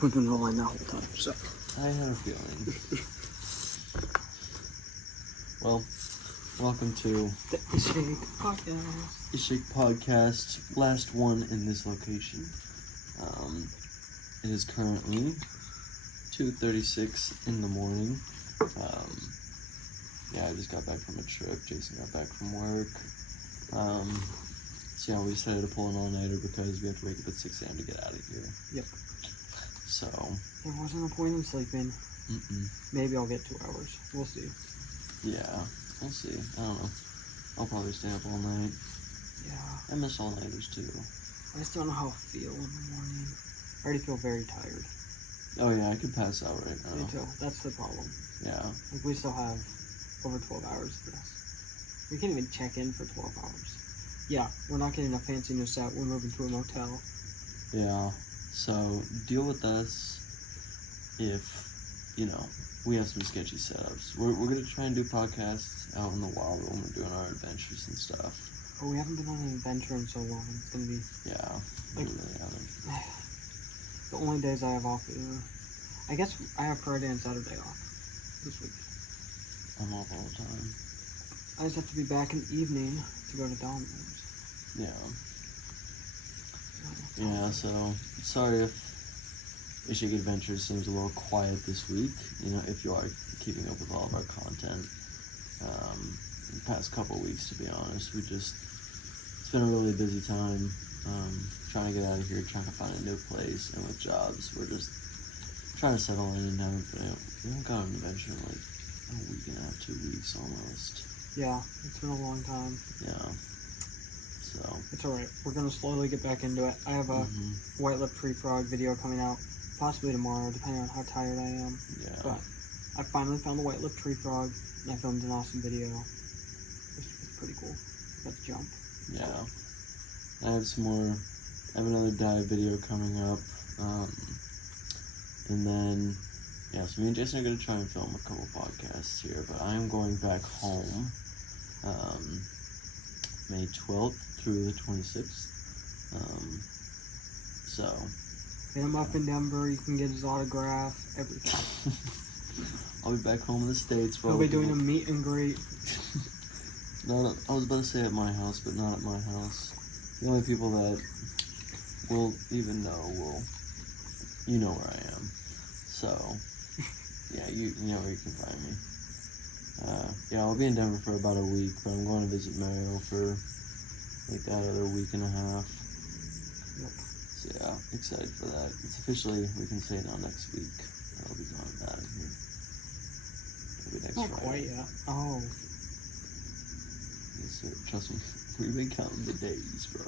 We've been rolling that whole time, so. I had a feeling. Well, welcome to The Ishake Podcast. Ishake Podcast, last one in this location. It is currently 2:36 in the morning. I just got back from a trip. Jason got back from work. So we decided to pull an all-nighter because we have to wake up at 6 a.m. to get out of here. Yep. So. There wasn't a point in sleeping. Maybe I'll get 2 hours. We'll see. Yeah, we'll see. I don't know. I'll probably stay up all night. Yeah. I miss all-nighters too. I just don't know how I feel in the morning. I already feel very tired. Oh yeah, I could pass out right now. Me too. That's the problem. Yeah. Like, we still have over 12 hours of this. We can't even check in for 12 hours. Yeah, we're not getting a fancy new set. We're moving to a motel. Yeah. So, deal with us if, we have some sketchy setups. We're going to try and do podcasts out in the wild when we're doing our adventures and stuff. But we haven't been on an adventure in so long. It's going to be... Yeah, we really haven't. The only days I have off is... I guess I have Friday and Saturday off this week. I'm off all the time. I just have to be back in the evening to go to Domino's. Yeah. Yeah, so, sorry if Ishake Adventures seems a little quiet this week. If you are keeping up with all of our content. The past couple weeks, to be honest, it's been a really busy time. Trying to get out of here, trying to find a new place, and with jobs, we're just trying to settle in and we haven't got an adventure in like a week and a half, 2 weeks almost. Yeah, it's been a long time. Yeah. So. It's alright. We're going to slowly get back into it. I have a white-lipped tree frog video coming out, possibly tomorrow, depending on how tired I am. Yeah. But I finally found the white-lipped tree frog, and I filmed an awesome video. It's pretty cool. Got the jump. Yeah. I have another dive video coming up. And then, so me and Jason are going to try and film a couple podcasts here, but I'm going back home, May 12th through the 26th. Hit him up in Denver. You can get his autograph, everything. I'll be back home in the States. We'll be doing a meet and greet. No, I was about to say at my house, but not at my house. The only people that will even know you know where I am. So, yeah, you know where you can find me. I'll be in Denver for about a week, but I'm going to visit Mario for like that other week and a half. Yep. So yeah, excited for that. It's officially, we can say now, next week. I'll be going out of here. It'll be next Not Friday. quite yet. Oh. Yes, sir. Trust me, we've been counting the days, bro.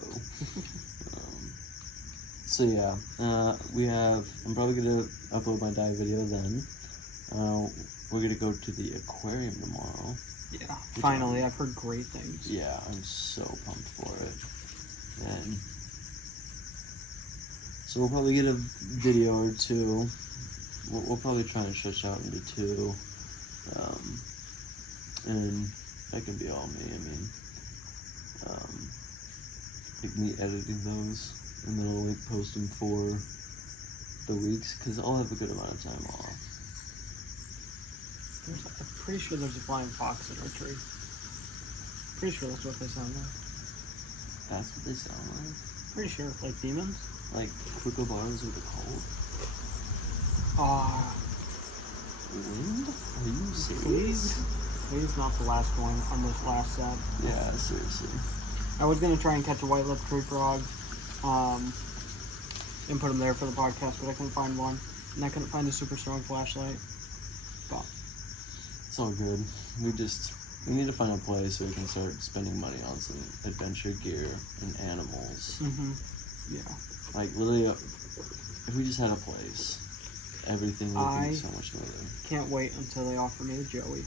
So yeah, I'm probably going to upload my dive video then. We're going to go to the aquarium tomorrow. Yeah, finally, I've heard great things. Yeah, I'm so pumped for it. And so we'll probably get a video or two. We'll probably try and stretch out into 2. And that can be all me. Like me editing those. And then I'll post them for the weeks, because I'll have a good amount of time off. I'm pretty sure there's a flying fox in our tree. Pretty sure that's what they sound like. That's what they sound like? Pretty sure, like demons? Like kookaburras with a cold? Wind? Are you serious? Please not the last one on this last set. Yeah, seriously. I was going to try and catch a white-lipped tree frog. And put them there for the podcast, but I couldn't find one. And I couldn't find a super strong flashlight. But it's all good. We need to find a place so we can start spending money on some adventure gear and animals. Yeah. Like, literally, if we just had a place, everything would be so much smoother. Can't wait until they offer me a Joey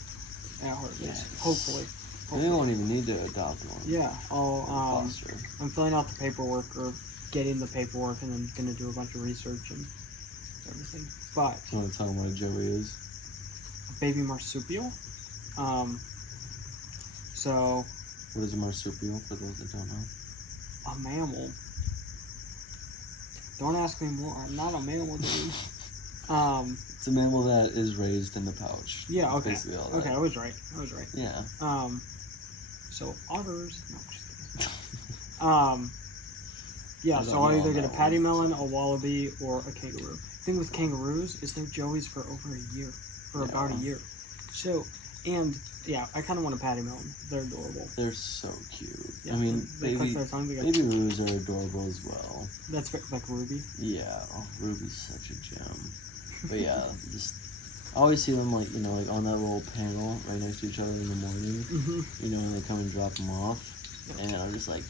at Harvest. Yes. Hopefully. They won't even need to adopt one. Yeah. Foster. I'm filling out the paperwork, or getting the paperwork, and then gonna do a bunch of research and everything. But You want to tell them what a Joey is? a baby marsupial. So What is a marsupial, for those that don't know? a mammal. Don't ask me more. I'm not a mammal, dude. It's a mammal that is raised in the pouch. Yeah, That's okay. basically all that. Okay, I was right. Yeah. So otters. No, I'm just kidding. Yeah, What so about I'll you either on get a that patty one? melon, a wallaby, or a kangaroo. The thing with kangaroos is they're joeys for over a year, for about a Yeah. year. So, and yeah, I kind of want a patty melon. They're adorable. They're so cute. Yeah, I mean, they click baby, their tongue together. baby roos are adorable as well. That's like Ruby. Yeah, oh, Ruby's such a gem. But yeah, just I always see them like like on that little panel right next to each other in the morning. Mm-hmm. And they come and drop them off, and I'm just like,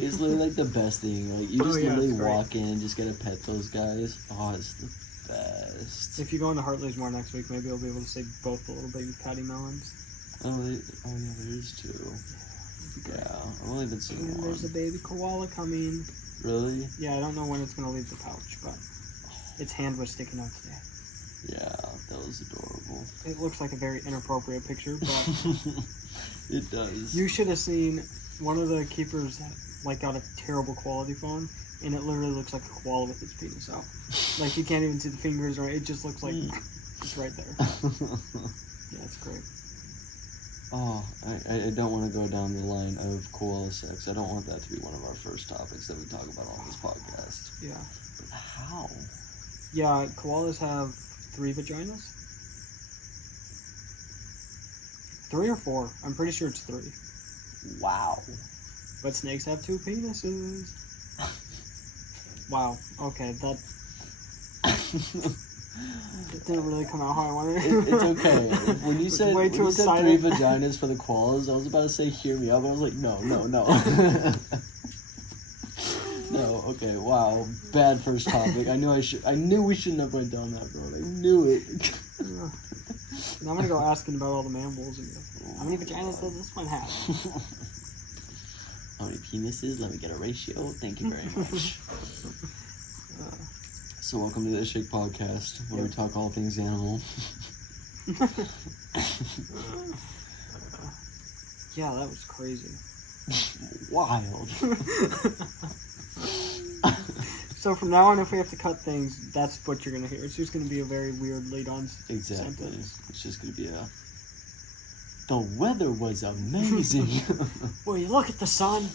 it's literally like the best thing. Like you just literally it's great. walk in and just get to pet those guys. Oh, it's the best. If you go into Hartley's more next week, maybe you'll be able to see both the little baby patty melons. Oh yeah, there is two. That'd be great. Yeah, I've only been seeing And one. there's a baby koala coming. Really? Yeah, I don't know when it's gonna leave the pouch, but its hand was sticking out today. Yeah, that was adorable. It looks like a very inappropriate picture, but It does. you should have seen one of the keepers like got a terrible quality phone, and it literally looks like a koala with its penis out. Like you can't even see the fingers, or it just looks like it's right there. Yeah, it's great. Oh, I don't want to go down the line of koala sex. I don't want that to be one of our first topics that we talk about on this podcast. Yeah. But how? Yeah, koalas have 3 vaginas. 3 or 4. I'm pretty sure it's 3. Wow. But snakes have 2 penises. Wow. Okay, that it didn't really come out how I wanted it. It's okay. When you said, way when too you said 3 excited. vaginas for the koalas, I was about to say hear me out, but I was like, no. No, okay, wow. Bad first topic. I knew we shouldn't have went down that road. I knew it. And I'm gonna go asking about all the mammals and go, how many vaginas does this one have? How many penises? Let me get a ratio. Thank you very much. So welcome to the Shake Podcast, where we talk all things animal. Yeah, that was crazy. Wild. So from now on, if we have to cut things, that's what you're gonna hear. It's just gonna be a very weird lead-on Exactly. sentence. It's just gonna be the weather was amazing. Well, you look at the sun.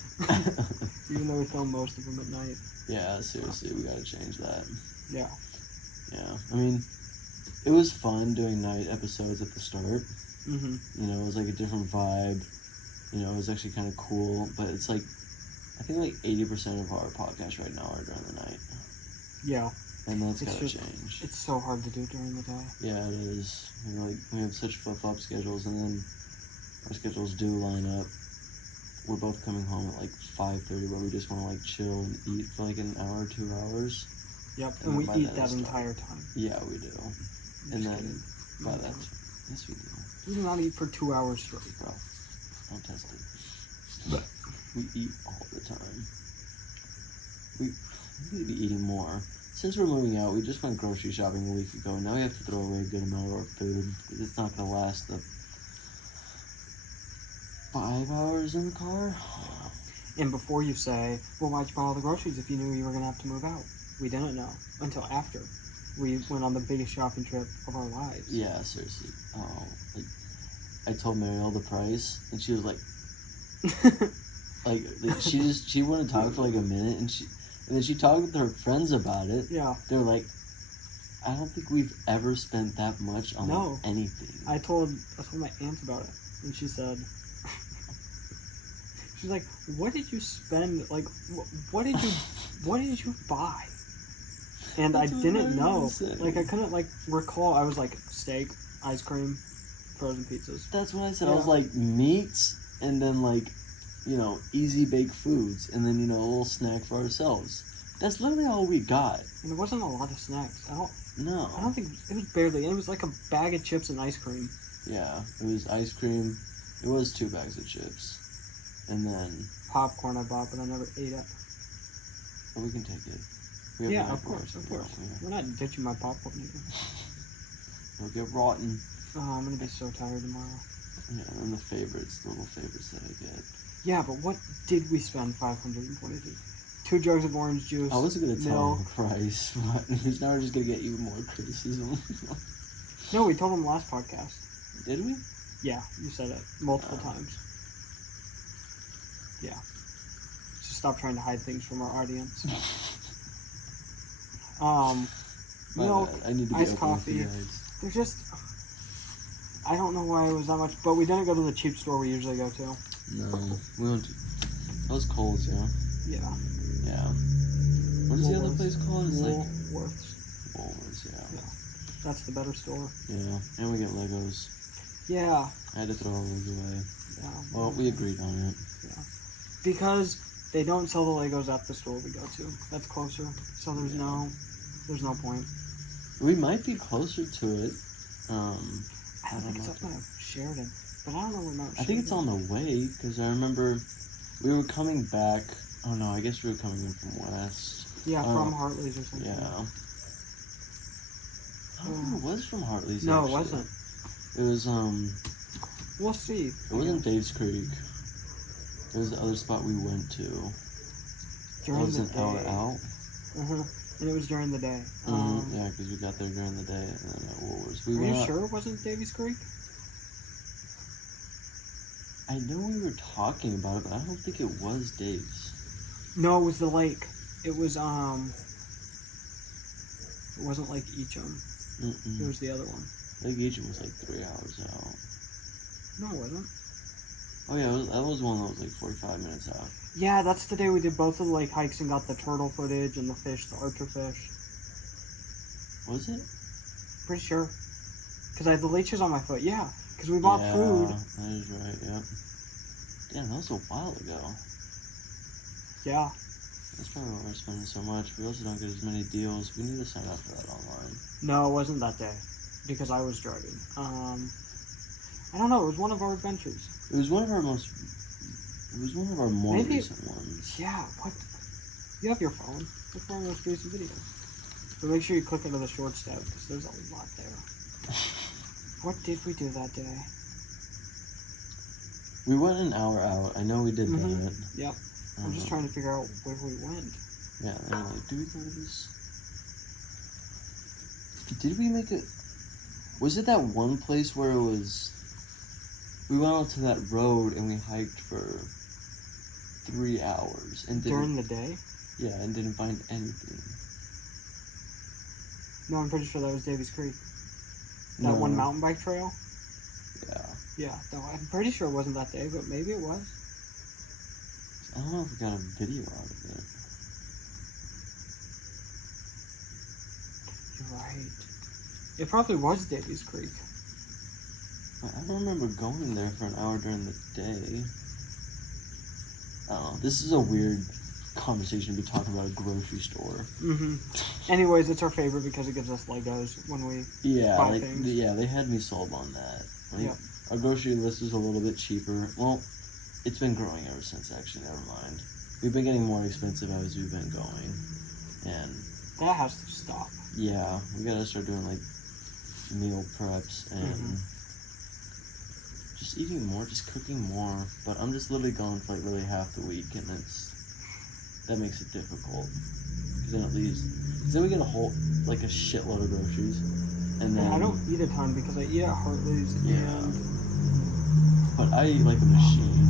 Even though we film most of them at night. Yeah, seriously, we gotta change that. Yeah. Yeah, I mean, it was fun doing night episodes at the start. Mm-hmm. It was like a different vibe. It was actually kind of cool, but it's like, I think like 80% of our podcasts right now are during the night. Yeah. And that's It's gotta just- change. It's so hard to do during the day. Yeah, it is. We have such flip-flop schedules, and then our schedules do line up. We're both coming home at like 5:30, where we just want to like chill and eat for like an hour, 2 hours. Yep. And And we by eat then that it's dark. entire time. Yeah, we do. I'm And just then kidding. by No, that, no. yes, we do. We do not eat for 2 hours straight. Bro, don't test it. We eat all the time. We need to be eating more. Since we're moving out, we just went grocery shopping a week ago. Now we have to throw away a good amount of our food. It's not going to last the 5 hours in the car. And before you say, well, why'd you buy all the groceries if you knew you were going to have to move out? We didn't know until after. We went on the biggest shopping trip of our lives. Yeah, seriously. Oh, like, I told Marielle the price, and she was like, she wouldn't talk for like a minute, and then she talked with her friends about it. Yeah. They were like, I don't think we've ever spent that much on No. like, anything. I told my aunt about it, and she said, she's like, what did you spend? Like, what did you buy? And That's I what didn't I know. was saying. Like, I couldn't like recall. I was like, steak, ice cream, frozen pizzas. That's what I said. I Yeah. was like, meats, and then like, easy baked foods, and then a little snack for ourselves. That's literally all we got. And there wasn't a lot of snacks. I No. don't think it was barely. It was like a bag of chips and ice cream. Yeah, it was ice cream. It was 2 bags of chips, and then Popcorn I bought, but I never ate it. well, we can take it. We have Yeah, enough of course, for it, of course. yeah. We're not ditching my popcorn either. It'll get rotten. Oh, I'm gonna be so tired tomorrow. Yeah, and the little favorites that I get. Yeah, but what did we spend $522? 2 jugs of orange juice. I wasn't gonna tell milk. him the price, but because now we're just gonna get even more criticism. No, we told him last podcast. Did we? Yeah, you said it multiple Oh. times. Yeah. So stop trying to hide things from our audience. My Milk, bad. I need to be iced open with you coffee. guys. They're just. I don't know why it was that much, but we didn't go to the cheap store we usually go to. No, we went to. That was Kohl's, yeah. Yeah. Yeah. What is the other Woolworths. place called? It's like Woolworths. Woolworths, yeah. That's the better store. Yeah, and we get Legos. Yeah. I had to throw all those away. Yeah. Well, we agreed on it. Because they don't sell the Legos at the store we go to. That's closer. So there's no point. We might be closer to it. I don't think it's know. up by Sheridan. But I don't know where Mount Sheridan. I think it's on the way, because I remember we were coming back. Oh no, I guess we were coming in from west. Yeah, from Hartley's or something. Yeah. I don't think it was from Hartley's. No, actually. it wasn't. It was We'll see. It wasn't Dave's Creek. It was the other spot we went to. During That was the an day. hour out. And it was during the day. Yeah, because we got there during the day, and then at Woolworths. Are We you went. sure it wasn't Davies Creek? I know we were talking about it, but I don't think it was Dave's. No, it was the lake. It was It wasn't Lake Eacham. Mm-mm. It was the other one. Lake Eacham was like 3 hours out. No, it wasn't. Oh yeah, that was one that was like 45 minutes out. Yeah, that's the day we did both of the lake hikes and got the turtle footage and the fish, the archer fish. Was it? Pretty sure. Because I had the leeches on my foot. Yeah, because we bought food. That is right, yep. Damn, that was a while ago. Yeah. That's probably why we're spending so much. We also don't get as many deals. We need to sign up for that online. No, it wasn't that day. Because I was driving. I don't know. It was one of our adventures. It was one of our more Maybe- recent ones. Yeah, what? You have your phone. Look for our most recent videos. But make sure you click into the shorts tab, because there's a lot there. What did we do that day? We went an hour out. I know we did that. Yep. I'm just trying to figure out where we went. Yeah, they were like, do we go to this? Did we make it? Was it that one place where it was? We went out to that road and we hiked for 3 hours and During the day? and didn't find anything. No, I'm pretty sure that was Davies Creek. That one mountain bike trail? Yeah. Yeah, no, I'm pretty sure it wasn't that day, but maybe it was. I don't know if we got a video out of it. You're right. It probably was Davies Creek. But I don't remember going there for an hour during the day. I don't know. This is a weird conversation to be talking about a grocery store. Anyways, it's our favorite because it gives us Legos when we buy things. They had me sold on that. Like, Yep. Our grocery list is a little bit cheaper. Well, it's been growing ever since, actually, never mind. We've been getting more expensive as we've been going. And, That has to stop. yeah, we gotta start doing, like, meal preps and just eating more, just cooking more. But I'm just literally gone for, like, really half the week, and that makes it difficult. Because then then we get a shitload of groceries. And then, Yeah, I don't eat a ton because I eat at Hartley's and but I eat like a machine.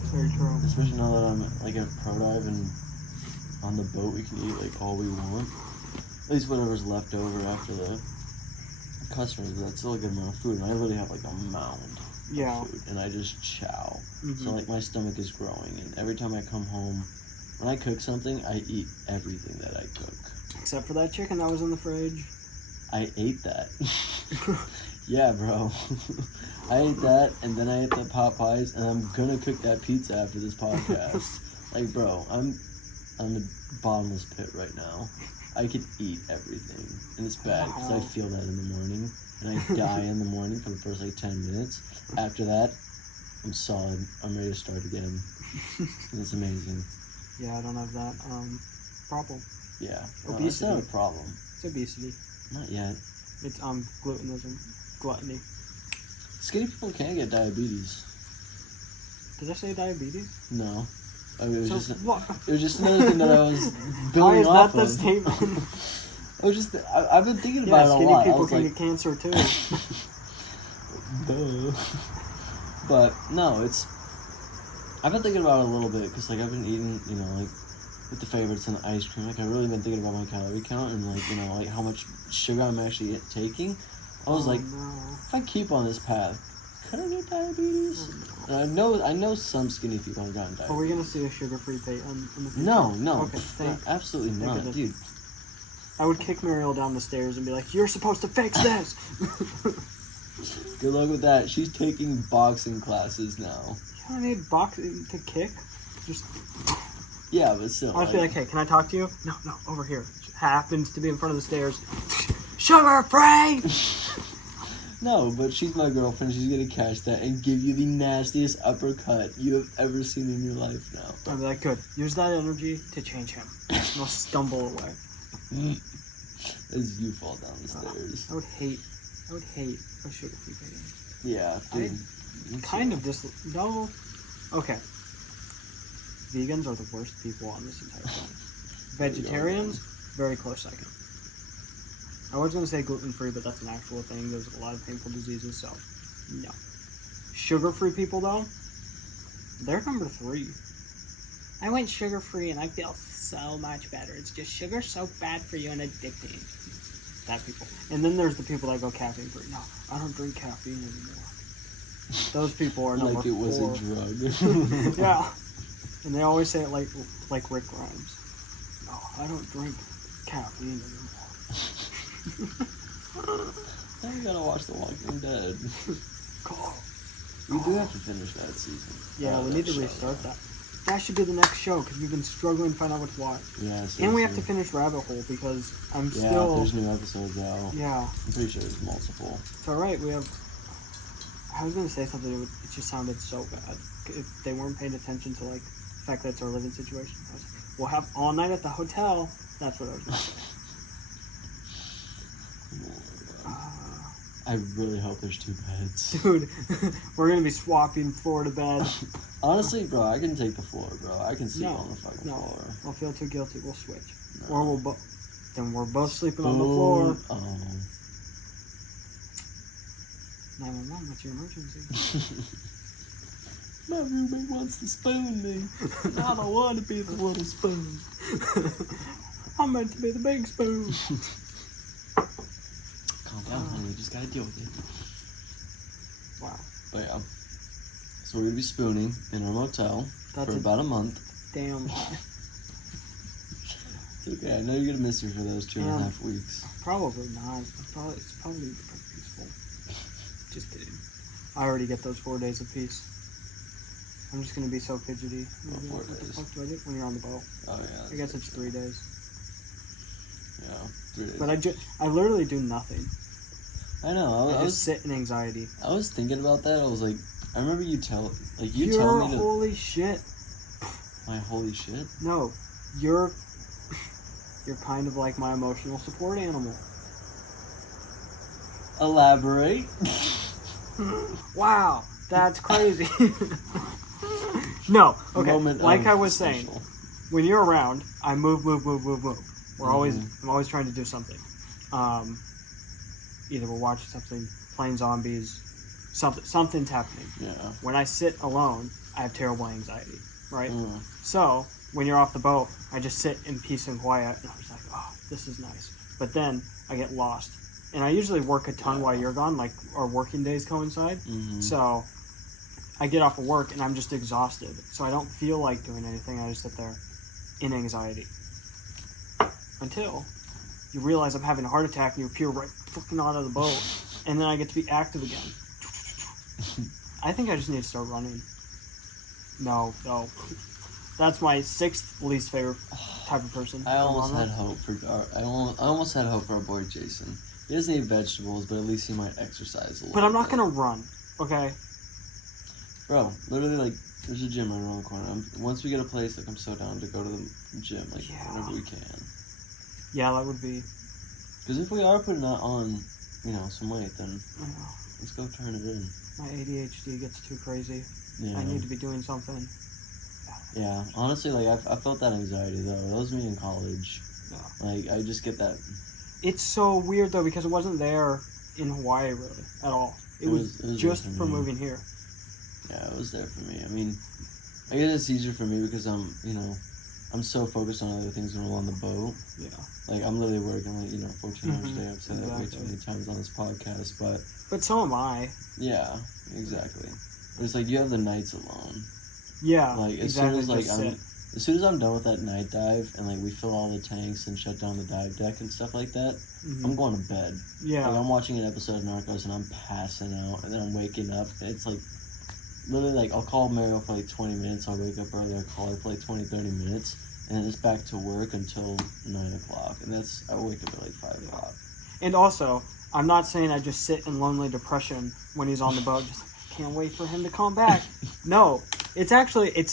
it's very true. Especially now that I'm like at Pro Dive and on the boat, we can eat like all we want. At least whatever's left over after the customers, but that's still a good amount of food. And I really have like a mound of food, and I just chow. So like my stomach is growing, and every time I come home, when I cook something, I eat everything that I cook. Except for that chicken that was in the fridge. I ate that. Yeah, bro. I ate that, and then I ate the pot pies, and I'm gonna cook that pizza after this podcast. Like, bro, I'm the bottomless pit right now. I could eat everything, and it's bad because I feel that in the morning, and I die in the morning for the first like 10 minutes. After that, I'm solid. I'm ready to start again. And it's amazing. Yeah, I don't have that problem. Yeah, Obesity. It's not a problem. It's obesity. Not yet. It's glutenism, gluttony. Skinny people can get diabetes. Did I say diabetes? No. I mean, So what? it was just another thing that I was Why building is that off the of. statement? I was just, I've been thinking Yeah, about it a skinny lot. I people was can like, get cancer too. duh. But no, I've been thinking about it a little bit because like I've been eating, you know, like with the favorites and the ice cream. Like I've really been thinking about my calorie count and like, you know, like how much sugar I'm actually taking. I was like, no. if I keep on this path, could I get diabetes? And I know some skinny people have gotten diabetes. Are we gonna see a sugar-free plate in the future? No. Okay, Absolutely thank not, goodness. dude. I would kick Mariel down the stairs and be like, "You're supposed to fix this." Good luck with that. She's taking boxing classes now. You don't need boxing to kick. Just Yeah, but still. I'll just be like, "Hey, can I talk to you?" No, over here. It happens to be in front of the stairs. Sugar-free. No, but she's my girlfriend. She's gonna catch that and give you the nastiest uppercut you have ever seen in your life now. I'll be like, "Good. Use that energy to change him." And I'll stumble away. As you fall down the stairs. I would hate a sugar-free plate. Yeah, dude. Kind of no. Okay. Vegans are the worst people on this entire planet. Vegetarians, very close second. I was gonna say gluten-free, but that's an actual thing. There's a lot of painful diseases, so no. Sugar-free people though, they're number 3. I went sugar-free and I feel so much better. It's just sugar's so bad for you and addicting. That people. And then there's the people that go caffeine-free. No, I don't drink caffeine anymore. Those people are number 4. Like it was a drug. Yeah. And they always say it like Rick Grimes. No, I don't drink caffeine anymore. Now you gotta watch The Walking Dead. Call. We do have to finish that season. Yeah, we need to restart that. That should be the next show because we've been struggling to find out what to watch. Yeah, and we have to finish Rabbit Hole because I'm still. Yeah, there's new episodes out. Yeah. I'm pretty sure there's multiple. It's alright, we have. I was gonna say something, it just sounded so bad. If they weren't paying attention to like the fact that it's our living situation. We'll have all night at the hotel. That's what I was gonna say. I really hope there's 2 beds. Dude, we're gonna be swapping floor to bed. Honestly, bro, I can take the floor, bro. I can sleep on the fucking floor. I'll feel too guilty. We'll switch. No. Or then we're both sleeping on the floor. Oh. 911, what's your emergency? My roommate wants to spoon me. I don't want to be the little spoon. I'm meant to be the big spoon. Calm down, honey. You just gotta deal with it. Wow. But yeah. So we're gonna be spooning in our motel for about a month. Damn. It's okay. I know you're gonna miss her for those 2.5 weeks. Probably not. It's probably pretty peaceful. Just kidding. I already get those 4 days of peace. I'm just gonna be so fidgety. What the fuck do I do when you're on the boat? Oh yeah. I guess it's 3 days. Yeah, 3 days. But I literally do nothing. I know. I just sit in anxiety. I was thinking about that. I was like, I remember you tell me to. Holy shit. My holy shit. No, you're kind of like my emotional support animal. Elaborate. Wow, that's crazy. No, okay. Like I was saying, when you're around, I move. We're I'm always trying to do something. Either we're watching something, playing zombies, something's happening. Yeah. When I sit alone, I have terrible anxiety, right? Mm. So when you're off the boat, I just sit in peace and quiet, and I was like, oh, this is nice. But then I get lost, and I usually work a ton while you're gone, like our working days coincide. Mm-hmm. So I get off of work and I'm just exhausted, so I don't feel like doing anything. I just sit there in anxiety until you realize I'm having a heart attack and you appear right fucking out of the boat, and then I get to be active again. I think I just need to start running. No. That's my 6th least favorite type of person. I almost had hope for our boy Jason. He doesn't eat vegetables, but at least he might exercise a little. But I'm not gonna run, okay? Bro, literally, like, there's a gym right around the corner. Once we get a place, like, I'm so down to go to the gym, like, whenever we can. Yeah, that would be. Because if we are putting on, some weight, then let's go turn it in. My ADHD gets too crazy. Yeah. I need to be doing something. Yeah, honestly, like, I felt that anxiety, though. That was me in college. Yeah. Like, I just get that. It's so weird, though, because it wasn't there in Hawaii, really, at all. It was just there for me. moving here. Yeah, it was there for me. I mean, I guess it's easier for me because I'm so focused on other things when I'm on the boat. Yeah. Like, I'm literally working, like, 14 hours a Mhm, day. I've said that way too exactly. many times on this podcast, but... But so am I. Yeah, exactly. It's like, you have the nights alone. Yeah, Like, exactly. as soon as I'm done with that night dive, and, like, we fill all the tanks and shut down the dive deck and stuff like that, I'm going to bed. Yeah. Like, I'm watching an episode of Narcos, and I'm passing out, and then I'm waking up, and it's, like, literally, like, I'll call Mario for, like, 20 minutes, I'll wake up early, I'll call her for, like, 20, 30 minutes, and then it's back to work until 9 o'clock, and I wake up at, like, 5 o'clock. And also, I'm not saying I just sit in lonely depression when he's on the boat, just can't wait for him to come back. No, it's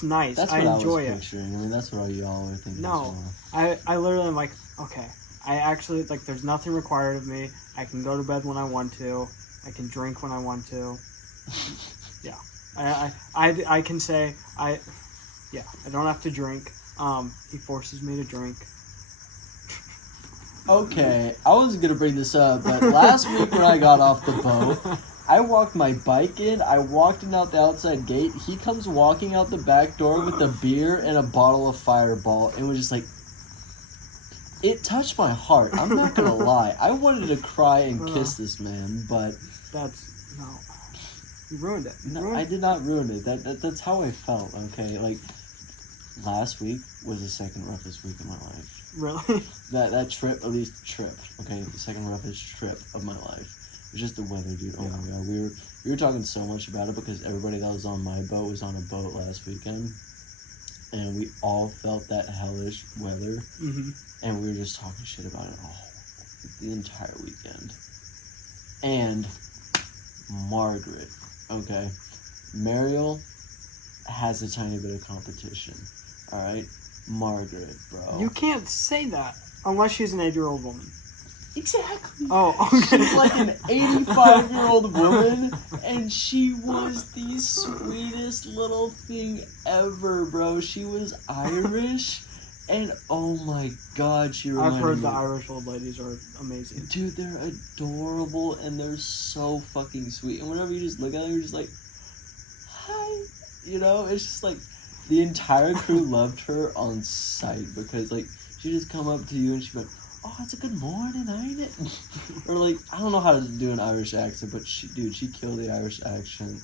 nice. That's I what enjoy I was it. picturing. I mean, that's what y'all were thinking. No, as well. I literally am like, okay, I actually, like, there's nothing required of me. I can go to bed when I want to. I can drink when I want to. Yeah. I can say, I don't have to drink. He forces me to drink. Okay, I was gonna bring this up, but last week when I got off the boat, I walked my bike in, I walked in out the outside gate, he comes walking out the back door with a beer and a bottle of Fireball, and was just like, it touched my heart, I'm not gonna lie. I wanted to cry and kiss this man, but... No. You ruined it. I did not ruin it. That's how I felt, okay? Like, last week was the second roughest week of my life. Really? That trip, at least trip, okay? The second roughest trip of my life. It was just the weather, dude. Oh my god. We were talking so much about it because everybody that was on my boat was on a boat last weekend. And we all felt that hellish weather. Mm-hmm. And we were just talking shit about it all the entire weekend. And Margaret, okay? Mariel has a tiny bit of competition, alright? Margaret, bro. You can't say that unless she's an 8-year-old woman. Exactly. Oh, okay. She's like an 85-year-old woman, and she was the sweetest little thing ever, bro. She was Irish, and oh my god, she reminded me. I've heard the Irish old ladies are amazing. Dude, they're adorable, and they're so fucking sweet. And whenever you just look at them, you're just like, hi. You know, it's just like, the entire crew loved her on sight because, like, she'd just come up to you and she'd be like, oh, it's a good morning, ain't it? Or, like, I don't know how to do an Irish accent, but she killed the Irish accent.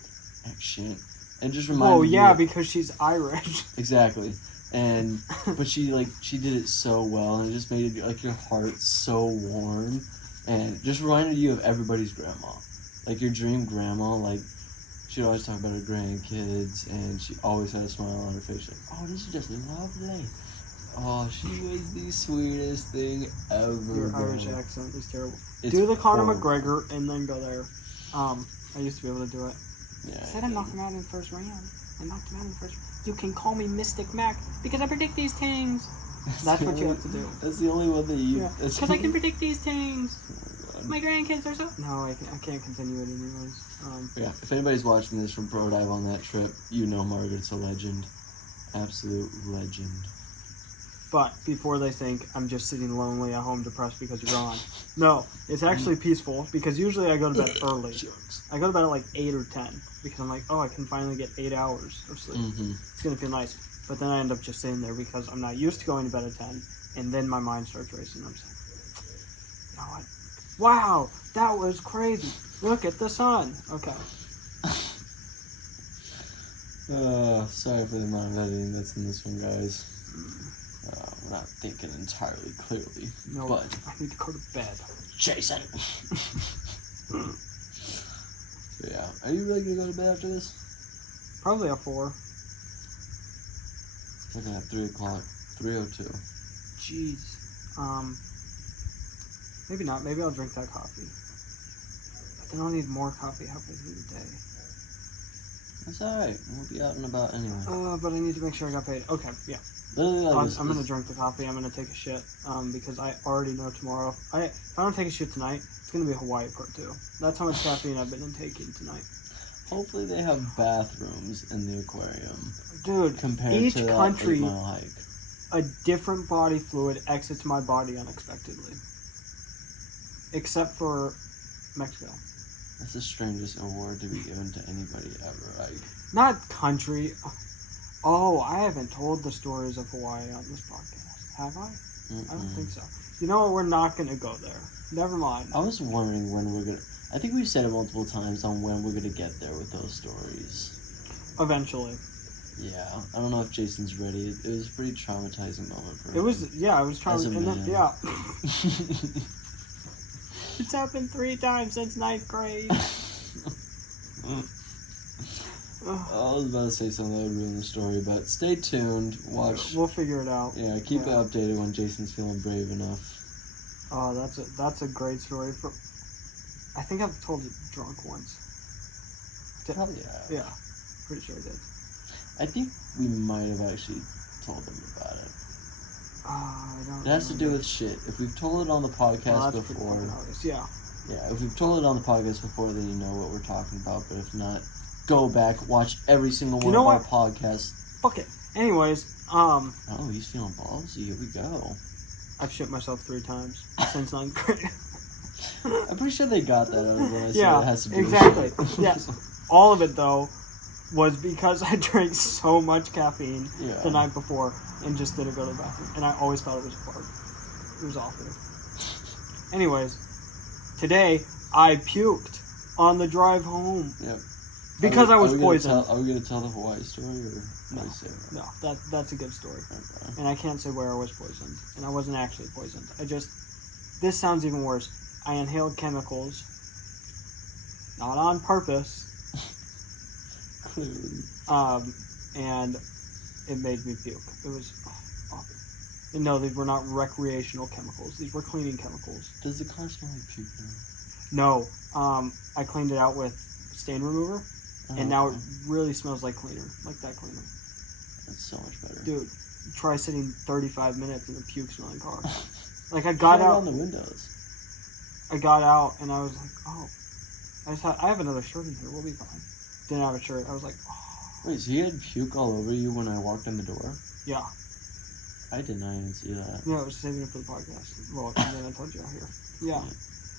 And just reminded me. Oh, yeah, because she's Irish. Exactly. But she did it so well, and it just made it, like, your heart so warm. And just reminded you of everybody's grandma. Like, your dream grandma, like, she'd always talk about her grandkids, and she always had a smile on her face. Like, oh, this is just lovely. Oh, she was the sweetest thing ever. Your Irish accent is terrible. It's do the Conor horrible. McGregor and then go there. I used to be able to do it. Yeah. I said I knocked him out in the first round. I knocked him out in the first round. You can call me Mystic Mac because I predict these things. That's what you have to do. That's the only one that you... Yeah. Because I can predict these things. My grandkids are so... No, I can't continue it anyways. Yeah, if anybody's watching this from Pro Dive on that trip, you know Margaret's a legend. Absolute legend. But before they think I'm just sitting lonely at home depressed because you're gone. No, it's actually peaceful because usually I go to bed early. I go to bed at like 8 or 10 because I'm like, oh, I can finally get 8 hours of sleep. Mm-hmm. It's going to feel nice. But then I end up just sitting there because I'm not used to going to bed at 10. And then my mind starts racing. I'm saying, you know what? Wow, that was crazy. Look at the sun. Okay. Sorry for the amount of editing that's in this one, guys. We're not thinking entirely clearly. No, but I need to go to bed. Jason! Yeah. Are you really gonna go to bed after this? Probably at 4. Looking at 3 o'clock. 3:02. Jeez. Maybe not. Maybe I'll drink that coffee. But then I'll need more coffee halfway through the day. That's alright. We'll be out and about anyway. But I need to make sure I got paid. Okay, yeah. Literally, like, I'm gonna drink the coffee. I'm gonna take a shit. Because I already know tomorrow. If I don't take a shit tonight, it's gonna be Hawaii part 2. That's how much caffeine I've been taking tonight. Hopefully they have bathrooms in the aquarium. Dude, Compared each to that country, 8-mile hike. a different body fluid exits my body unexpectedly. Except for Mexico. That's the strangest award to be given to anybody ever. Not country. Oh, I haven't told the stories of Hawaii on this podcast. Have I? I don't think so. You know what? We're not going to go there. Never mind. I was wondering when we're gonna. I think we've said it multiple times on when we're gonna get there with those stories. Eventually. Yeah, I don't know if Jason's ready. It was a pretty traumatizing moment for him. It was, yeah, it was trying As a to, man. yeah. It's happened 3 times since 9th grade. I was about to say something that would ruin the story, but stay tuned. Watch. We'll figure it out. Yeah, keep it updated when Jason's feeling brave enough. Oh, that's a great story. I think I've told it drunk once. Hell yeah. Yeah, pretty sure I did. I think we might have actually told them about it. I don't. It has to do with shit. If we've told it on the podcast that's pretty before, fucking obvious. Yeah. yeah, if we've told it on the podcast before, then you know what we're talking about. But if not, go back, watch every single one of our podcasts. Fuck it. Anyways, Oh, he's feeling ballsy. Here we go. I've shit myself 3 times since 9th grade. I'm pretty sure they got that out of when I said Yeah, it has to do exactly. with shit. Yes. All of it, though, was because I drank so much caffeine the night before and just didn't go to the bathroom. And I always thought it was a fart. It was awful. Anyways, today I puked on the drive home. Yep. Because I was poisoned. Are we going to tell the Hawaii story or No, that's a good story. Okay. And I can't say where I was poisoned. And I wasn't actually poisoned. This sounds even worse. I inhaled chemicals. Not on purpose. Clearly. And it made me puke. It was awful. And no, these were not recreational chemicals. These were cleaning chemicals. Does the car smell like puke now? No. I cleaned it out with stain remover. And now it really smells like cleaner. Like that cleaner. That's so much better. Dude, try sitting 35 minutes in a puke-smelling car. Like, I got out. on the windows. I got out, and I was like, oh. I have another shirt in here. We'll be fine. Didn't have a shirt. I was like, oh. Wait, so you had puke all over you when I walked in the door? Yeah. I did not even see that. Yeah, I was saving it for the podcast. Well, and then I told you out here. Yeah.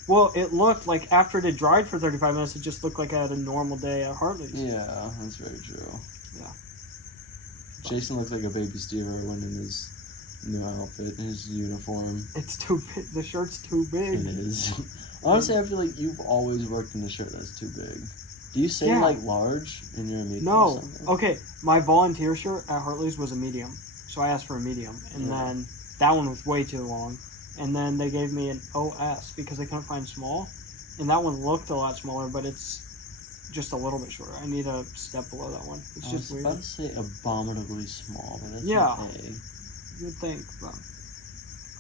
Well, it looked like after it had dried for 35 minutes, it just looked like I had a normal day at Hartley's. Yeah, that's very true. Yeah. Jason looks like a baby Steve Irwin in his new outfit, his uniform. It's too big. The shirt's too big. It is. Honestly, I feel like you've always worked in a shirt that's too big. Do you say, like, large in your medium? No. Okay, my volunteer shirt at Hartley's was a medium. So I asked for a medium. And then that one was way too long. And then they gave me an OS because they couldn't find small. And that one looked a lot smaller, but it's just a little bit shorter. I need a step below that one. It's just weird. I was about to say abominably small, but that's Yeah. okay. You'd think, but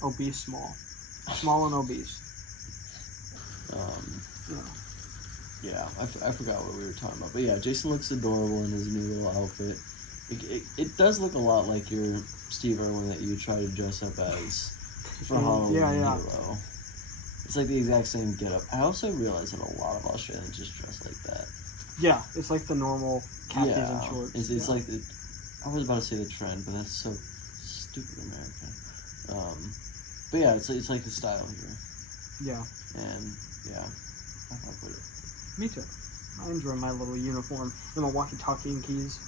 obese small. Small and obese. Yeah, I forgot what we were talking about. But yeah, Jason looks adorable in his new little outfit. It does look a lot like your Steve Irwin that you try to dress up as for Halloween. Yeah. Hero. It's like the exact same getup. I also realized that a lot of Australians just dress like that. Yeah, it's like the normal khakis and shorts. It's like I was about to say the trend, but that's so stupid American. But yeah, it's like the style here. Yeah. And yeah, I fuck with it. Me too. I enjoy my little uniform and my walkie-talkie and keys.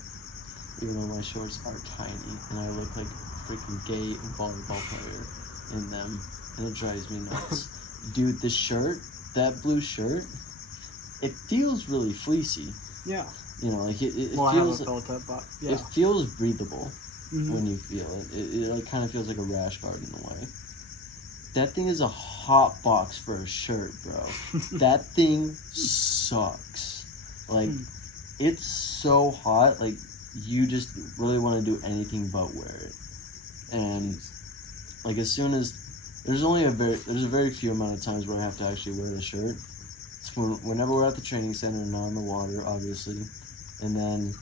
Even though my shorts are tiny and I look like a freaking gay volleyball player in them, and it drives me nuts. Dude, this shirt, that blue shirt, it feels really fleecy. Yeah. You know, like it Well, feels. I haven't felt it, but yeah. It feels breathable Mm-hmm. when you feel it. It like kind of feels like a rash guard in a way. That thing is a hot box for a shirt, bro. That thing sucks. Like, it's so hot. Like, you just really want to do anything but wear it. And like, as soon as there's a very few amount of times where I have to actually wear the shirt. It's whenever we're at the training center and not on the water, obviously, and then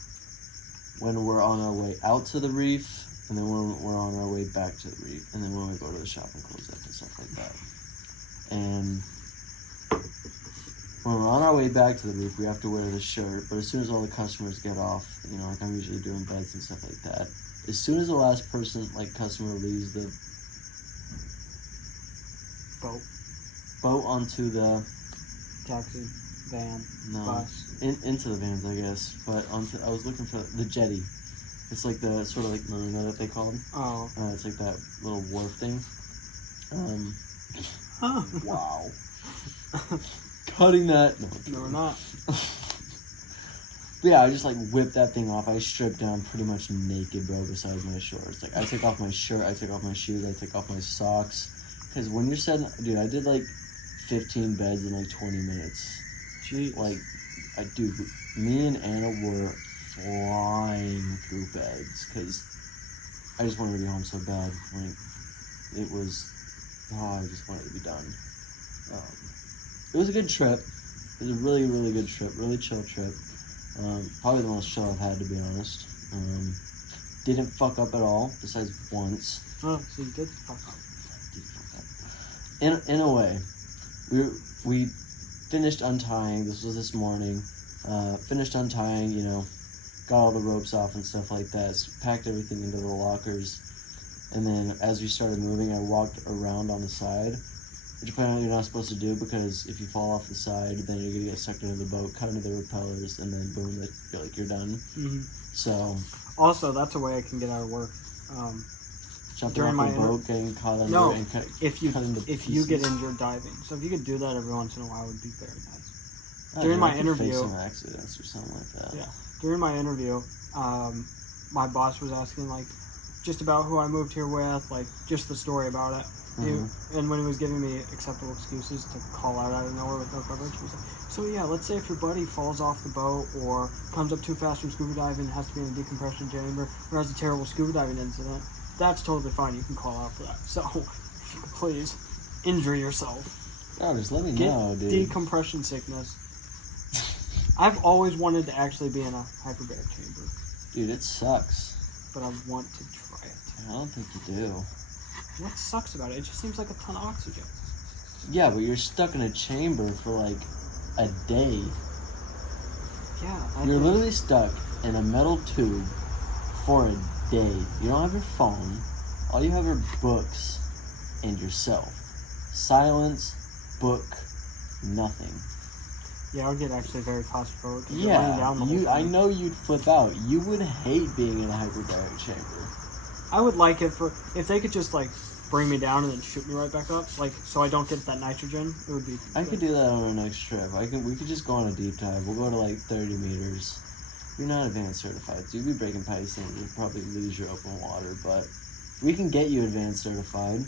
when we're on our way out to the reef, and then when we're on our way back to the reef, and then when we go to the shop and close up and stuff like that. And when we're on our way back to the roof, we have to wear the shirt. But as soon as all the customers get off, like I'm usually doing beds and stuff like that. As soon as the last person, customer leaves the boat onto the taxi, van, no, bus. into the vans, I guess. But I was looking for the jetty. It's like the sort of like marina that they called. Oh. It's like that little wharf thing. Wow. Cutting that. No, we're not. But yeah, I just whipped that thing off. I stripped down pretty much naked, bro, besides my shorts. I take off my shirt, I take off my shoes, I take off my socks. Because when you're setting, dude, I did 15 beds in 20 minutes. Jeez. Dude, me and Anna were flying through beds because I just wanted to be home so bad. It was, I just wanted to be done. It was a good trip. It was a really, really good trip. Really chill trip. Probably the most chill I've had, to be honest. Didn't fuck up at all, besides once. Oh, so you did fuck up. In a way, we finished untying. This was this morning. Finished untying. Got all the ropes off and stuff like that. So packed everything into the lockers, and then as we started moving, I walked around on the side, which apparently you're not supposed to do because if you fall off the side, then you're gonna get sucked into the boat, cut into the repellers, and then boom, you're done. Mm-hmm. So. Also, that's a way I can get out of work. Jumping off a boat, getting caught under and if you get injured diving. So if you could do that every once in a while, it would be very nice. During my interview, some accidents or something like that. Yeah, during my interview, my boss was asking just about who I moved here with, just the story about it. Mm-hmm. And when he was giving me acceptable excuses to call out of nowhere with no coverage, he was like, "So yeah, let's say if your buddy falls off the boat or comes up too fast from scuba diving, and has to be in a decompression chamber, or has a terrible scuba diving incident." That's totally fine. You can call out for that. So, please, injure yourself. Oh, just let me know, dude. Decompression sickness. I've always wanted to actually be in a hyperbaric chamber. Dude, it sucks. But I want to try it. I don't think you do. What sucks about it? It just seems like a ton of oxygen. Yeah, but you're stuck in a chamber for a day. Yeah. You're literally stuck in a metal tube for a day. You don't have your phone. All you have are books and yourself. Silence, book, nothing. Yeah, I would get actually very claustrophobic. Yeah, I know you'd flip out. You would hate being in a hyperbaric chamber. I would like it if they could just bring me down and then shoot me right back up, so I don't get that nitrogen. It would be. I could do that on our next trip. We could just go on a deep dive. We'll go to 30 meters. You're not advanced certified, so you'd be breaking pipes and you'd probably lose your open water, but we can get you advanced certified.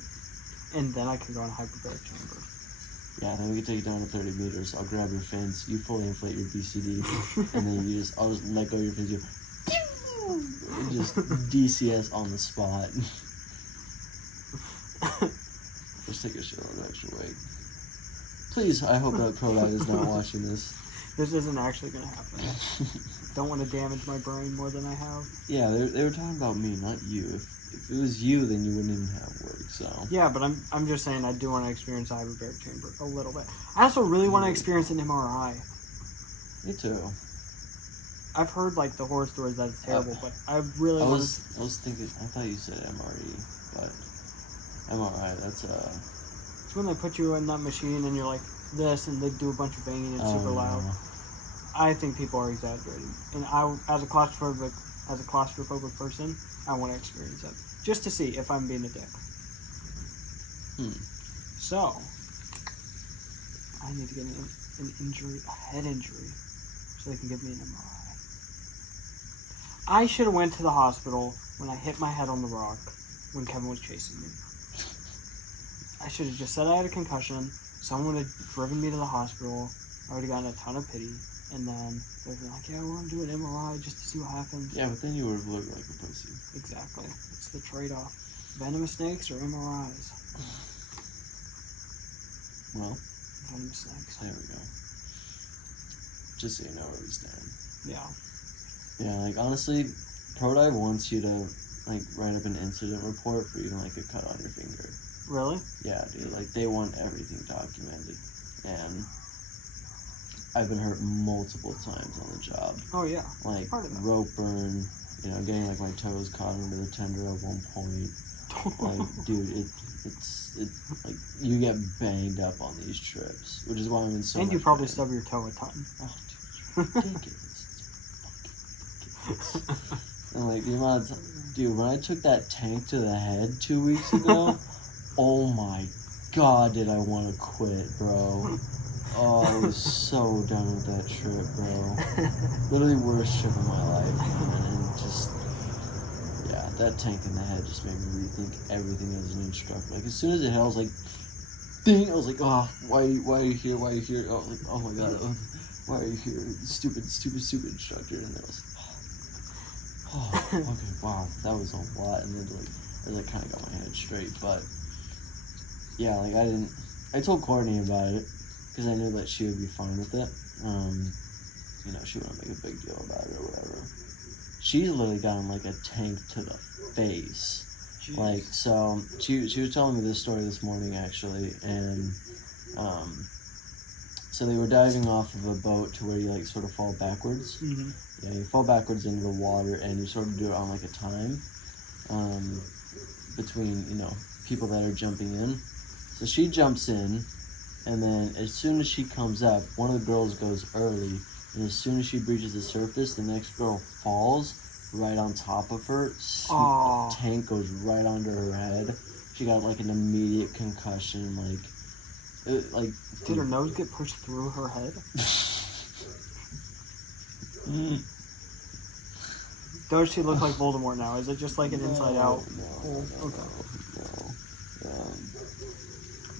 And then I can go in a hyperbaric chamber. Yeah, then we can take you down to 30 meters. I'll grab your fins. You fully inflate your BCD, and then I'll just let go of your fins. You just DCS on the spot. Just take a shit on the extra weight. Please, I hope that Pro Live is not watching this. This isn't actually going to happen. Don't want to damage my brain more than I have. Yeah, they were talking about me, not you. If it was you, then you wouldn't even have work, so. Yeah, but I'm just saying I do want to experience a hyperbaric chamber a little bit. I also really want to experience an MRI. Me too. I've heard the horror stories that it's terrible, but I really want to... I was thinking, I thought you said MRE, but MRI, that's It's when they put you in that machine and you're like this and they do a bunch of banging and it's super loud. I think people are exaggerating. And as a claustrophobic person, I want to experience that. Just to see if I'm being a dick. So, I need to get an injury, a head injury, so they can give me an MRI. I should have went to the hospital when I hit my head on the rock when Kevin was chasing me. I should have just said I had a concussion. Someone would have driven me to the hospital. I would have gotten a ton of pity. And then they'd be like, yeah, we're going to do an MRI just to see what happens. Yeah, but then you would have looked like a pussy. Exactly. It's the trade-off. Venomous snakes or MRIs? Well, venomous snakes. There we go. Just so you know where we stand. Yeah. Yeah, honestly, ProDive wants you to, write up an incident report for even, a cut on your finger. Really? Yeah, dude. They want everything documented. And I've been hurt multiple times on the job. Oh yeah. Like Part of that. rope burn, getting like my toes caught into the tender at one point. Like, dude, it's like you get banged up on these trips, which is why I'm in so. And much you probably pain. stub your toe a ton. Oh, dude, it's ridiculous. It's fucking ridiculous. And like the amount of dude, when I took that tank to the head 2 weeks ago, oh my god, did I want to quit, bro? Oh, I was so done with that trip, bro. Literally worst trip of my life, man. And just, yeah, that tank in the head just made me rethink everything as an instructor. Like, as soon as it hit, I was like, ding! I was like, oh, why are you here? Why are you here? Oh, like, oh my god, why are you here? Stupid instructor. And that was, oh, okay, wow, that was a lot. And then, like, I kind of got my head straight. But, yeah, like, I told Courtney about it. Because I knew that she would be fine with it. She wouldn't make a big deal about it or whatever. She's literally gotten like a tank to the face. Jeez. Like, so she was telling me this story this morning actually, and so they were diving off of a boat to where you like sort of fall backwards. Mm-hmm. Yeah, you fall backwards into the water, and you sort of do it on like a time between people that are jumping in. So she jumps in. And then as soon as she comes up, one of the girls goes early. And as soon as she breaches the surface, the next girl falls right on top of her. The tank goes right onto her head. She got like an immediate concussion. Did her nose get pushed through her head? Does she look like Voldemort now? Is it just like an inside out? No. Okay.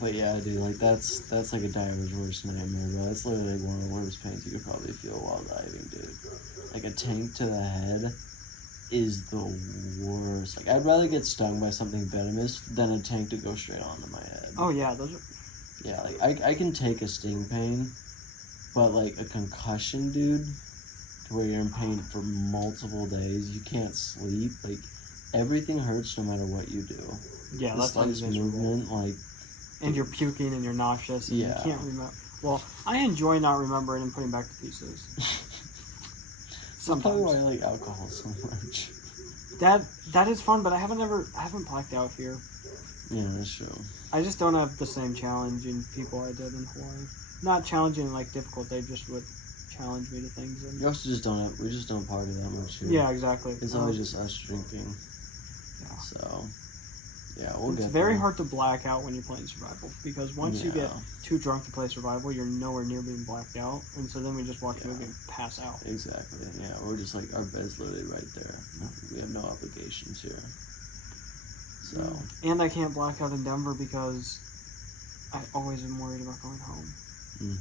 But yeah, dude, like that's like a diver's worst nightmare, bro. That's literally like one of the worst pains you could probably feel while diving, dude. Like a tank to the head is the worst. Like I'd rather get stung by something venomous than a tank to go straight onto my head. Oh yeah, those are. Yeah, like I can take a sting pain, but like a concussion, dude, to where you're in pain for multiple days, you can't sleep. Like everything hurts no matter what you do. Yeah, the that's slightest movement, like. And you're puking and you're nauseous and you can't remember. Well, I enjoy not remembering and putting back the pieces. That's probably why I like alcohol so much. That is fun, but I haven't blacked out here. Yeah, that's true. I just don't have the same challenging people I did in Hawaii. Not challenging like difficult, they just would challenge me to things. And we also just don't party that much here. Yeah, exactly. It's always just us drinking. Yeah. So. Yeah, we'll it's get very there. hard to black out when you're playing survival because once you get too drunk to play survival, you're nowhere near being blacked out, and so then we just watch the movie and pass out. Exactly. Yeah, we're just like our bed's literally right there. We have no obligations here. So. And I can't black out in Denver because I always am worried about going home,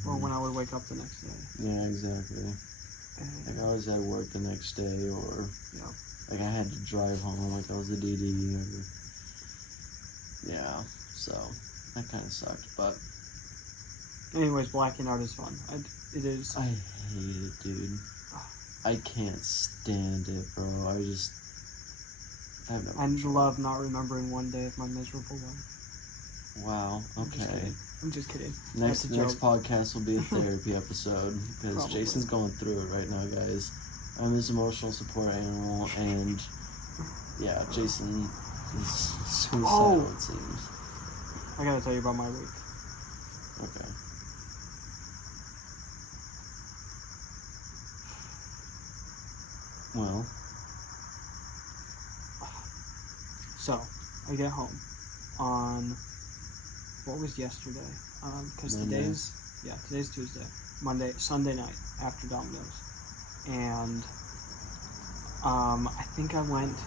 or when I would wake up the next day. Yeah, exactly. Like I always had work the next day, or like I had to drive home, like I was a DD, or. Yeah, so that kind of sucked, but. Anyways, blacking out is fun. It is. I hate it, dude. I can't stand it, bro. I love not remembering one day of my miserable life. Wow. Okay. I'm just kidding. Next podcast will be a therapy episode because Jason's going through it right now, guys. I'm his emotional support animal, and yeah, Jason. It's suicidal, it seems. I gotta tell you about my week. Okay. Well. So, I get home on, what was yesterday? Because today's Tuesday. Sunday night after Domino's. And, I think I went...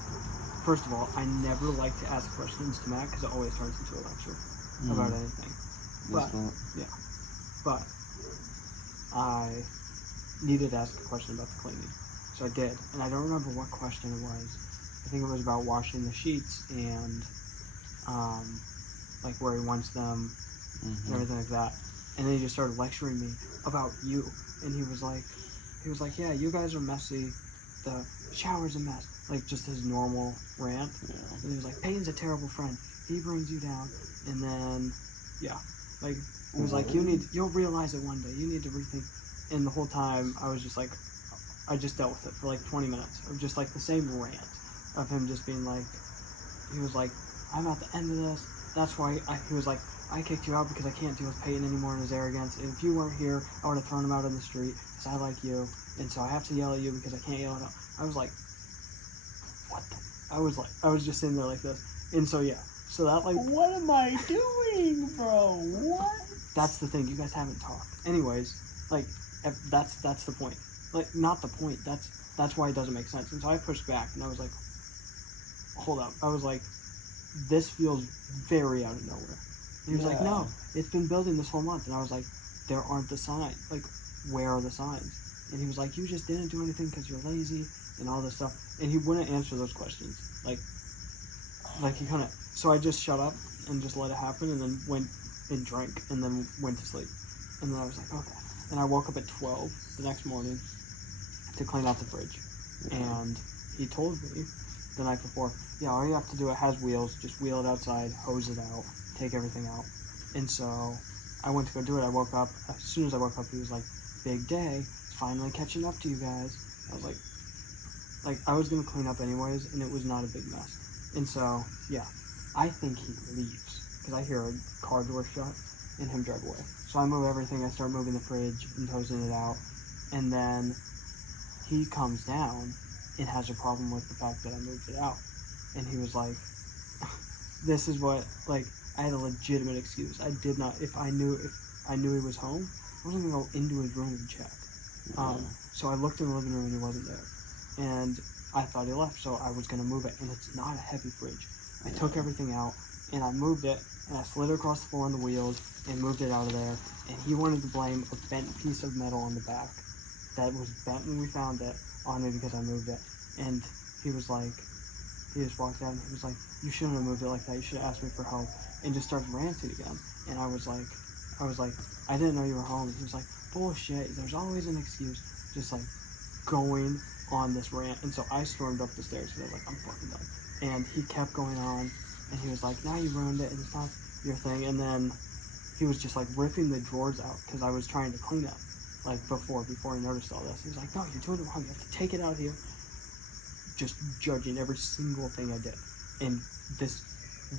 First of all, I never like to ask questions to Matt because it always turns into a lecture about anything. But I needed to ask a question about the cleaning, so I did, and I don't remember what question it was. I think it was about washing the sheets and like where he wants them and everything like that. And then he just started lecturing me about you, and he was like, yeah, you guys are messy. The shower's a mess. Like, just his normal rant. Yeah. And he was like, Peyton's a terrible friend. He brings you down. And then, like, he was like, you'll realize it one day. You need to rethink. And the whole time, I was just like, I just dealt with it for like 20 minutes of just like the same rant of him just being like, he was like, I'm at the end of this. That's why he was like, I kicked you out because I can't deal with Peyton anymore and his arrogance. And if you weren't here, I would have thrown him out in the street because I like you. And so I have to yell at you because I can't yell at him. I was like, what the? I was just sitting there like this. And so, yeah. So that, like. What am I doing, bro? What? That's the thing. You guys haven't talked. Anyways, like, that's the point. Like, not the point. That's why it doesn't make sense. And so I pushed back and I was like, hold up. I was like, this feels very out of nowhere. And he was like, no, it's been building this whole month. And I was like, there aren't the signs. Like, where are the signs? And he was like, you just didn't do anything because you're lazy and all this stuff. And he wouldn't answer those questions. Like he kind of. So I just shut up and just let it happen, and then went and drank, and then went to sleep. And then I was like, okay. And I woke up at 12 the next morning to clean out the fridge. And he told me the night before, yeah, all you have to do, it has wheels, just wheel it outside, hose it out, take everything out. And so I went to go do it. I woke up. As soon as I woke up, he was like, big day, finally catching up to you guys. I was like I was gonna clean up anyways, and it was not a big mess. And so, yeah, I think he leaves because I hear a car door shut and him drive away. So I move everything. I start moving the fridge and hosing it out, and then he comes down and has a problem with the fact that I moved it out. And he was like, "This is what like." I had a legitimate excuse. I did not. If I knew he was home, I wasn't gonna go into his room and check. So I looked in the living room and he wasn't there. And I thought he left, so I was gonna move it. And it's not a heavy fridge. I took everything out and I moved it, and I slid it across the floor on the wheels and moved it out of there. And he wanted to blame a bent piece of metal on the back that was bent when we found it on me because I moved it. And he was like, he just walked out and he was like, you shouldn't have moved it like that. You should have asked me for help. And just started ranting again. And I was like, I didn't know you were home. And he was like, bullshit. There's always an excuse. Just like going on this rant. And so I stormed up the stairs because I was like, I'm fucking done. And he kept going on. And he was like, now you ruined it. And it's not your thing. And then he was just like ripping the drawers out because I was trying to clean it. Like before he noticed all this. He was like, no, you're doing it wrong. You have to take it out of here. Just judging every single thing I did. And this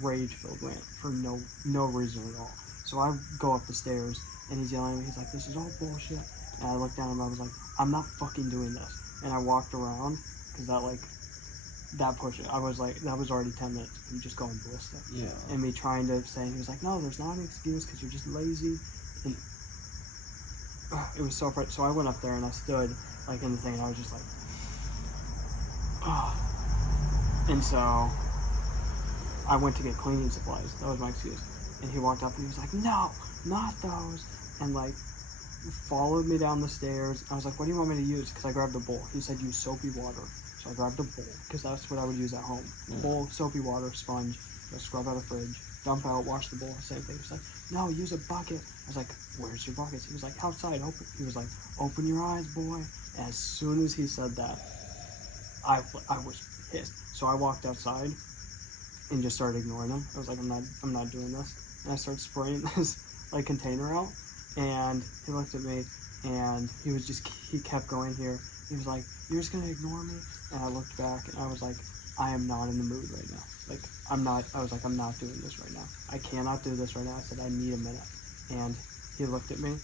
rage-filled rant for no reason at all. So I go up the stairs and he's yelling at me. He's like, this is all bullshit. And I looked down and I was like, I'm not fucking doing this. And I walked around because that pushed it. I was like, that was already 10 minutes of me just going ballistic. Yeah. And me trying to say, he was like, no, there's not an excuse because you're just lazy. And it was so frustrating. So I went up there and I stood like in the thing and I was just like, oh. And so I went to get cleaning supplies. That was my excuse. And he walked up and he was like, no, not those. And like followed me down the stairs. I was like, what do you want me to use? Because I grabbed a bowl. He said use soapy water. So I grabbed a bowl because that's what I would use at home. Bowl, soapy water, sponge, scrub out of the fridge, dump out, wash the bowl, same thing. He's like, no, use a bucket. I was like, where's your buckets? He was like, outside, open. He was like, open your eyes, boy. And as soon as he said that, I was pissed. So I walked outside and just started ignoring him. I was like, I'm not doing this. And I started spraying this like container out, and he looked at me and he kept going here. He was like, you're just gonna ignore me? And I looked back and I was like, I am not in the mood right now. Like I'm not doing this right now. I cannot do this right now. I said, I need a minute. And he looked at me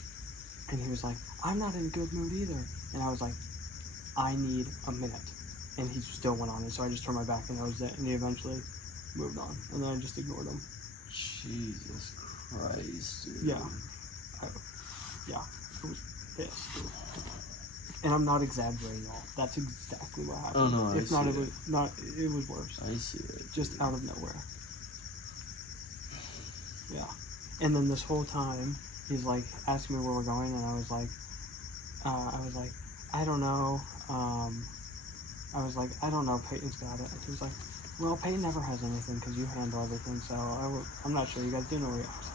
and he was like, I'm not in a good mood either. And I was like, I need a minute. And he still went on. And so I just turned my back and that was it. And he eventually moved on. And then I just ignored him. Jesus Christ, dude. Yeah. I was pissed. And I'm not exaggerating at all. That's exactly what happened. Oh no, if not, it was worse. I see it. Just out of nowhere. Yeah. And then this whole time, he's like asking me where we're going, and I was like, I don't know. I was like, I don't know. Peyton's got it. He was like, well, Peyton never has anything because you handle everything, so I'm not sure. You guys do know where you are.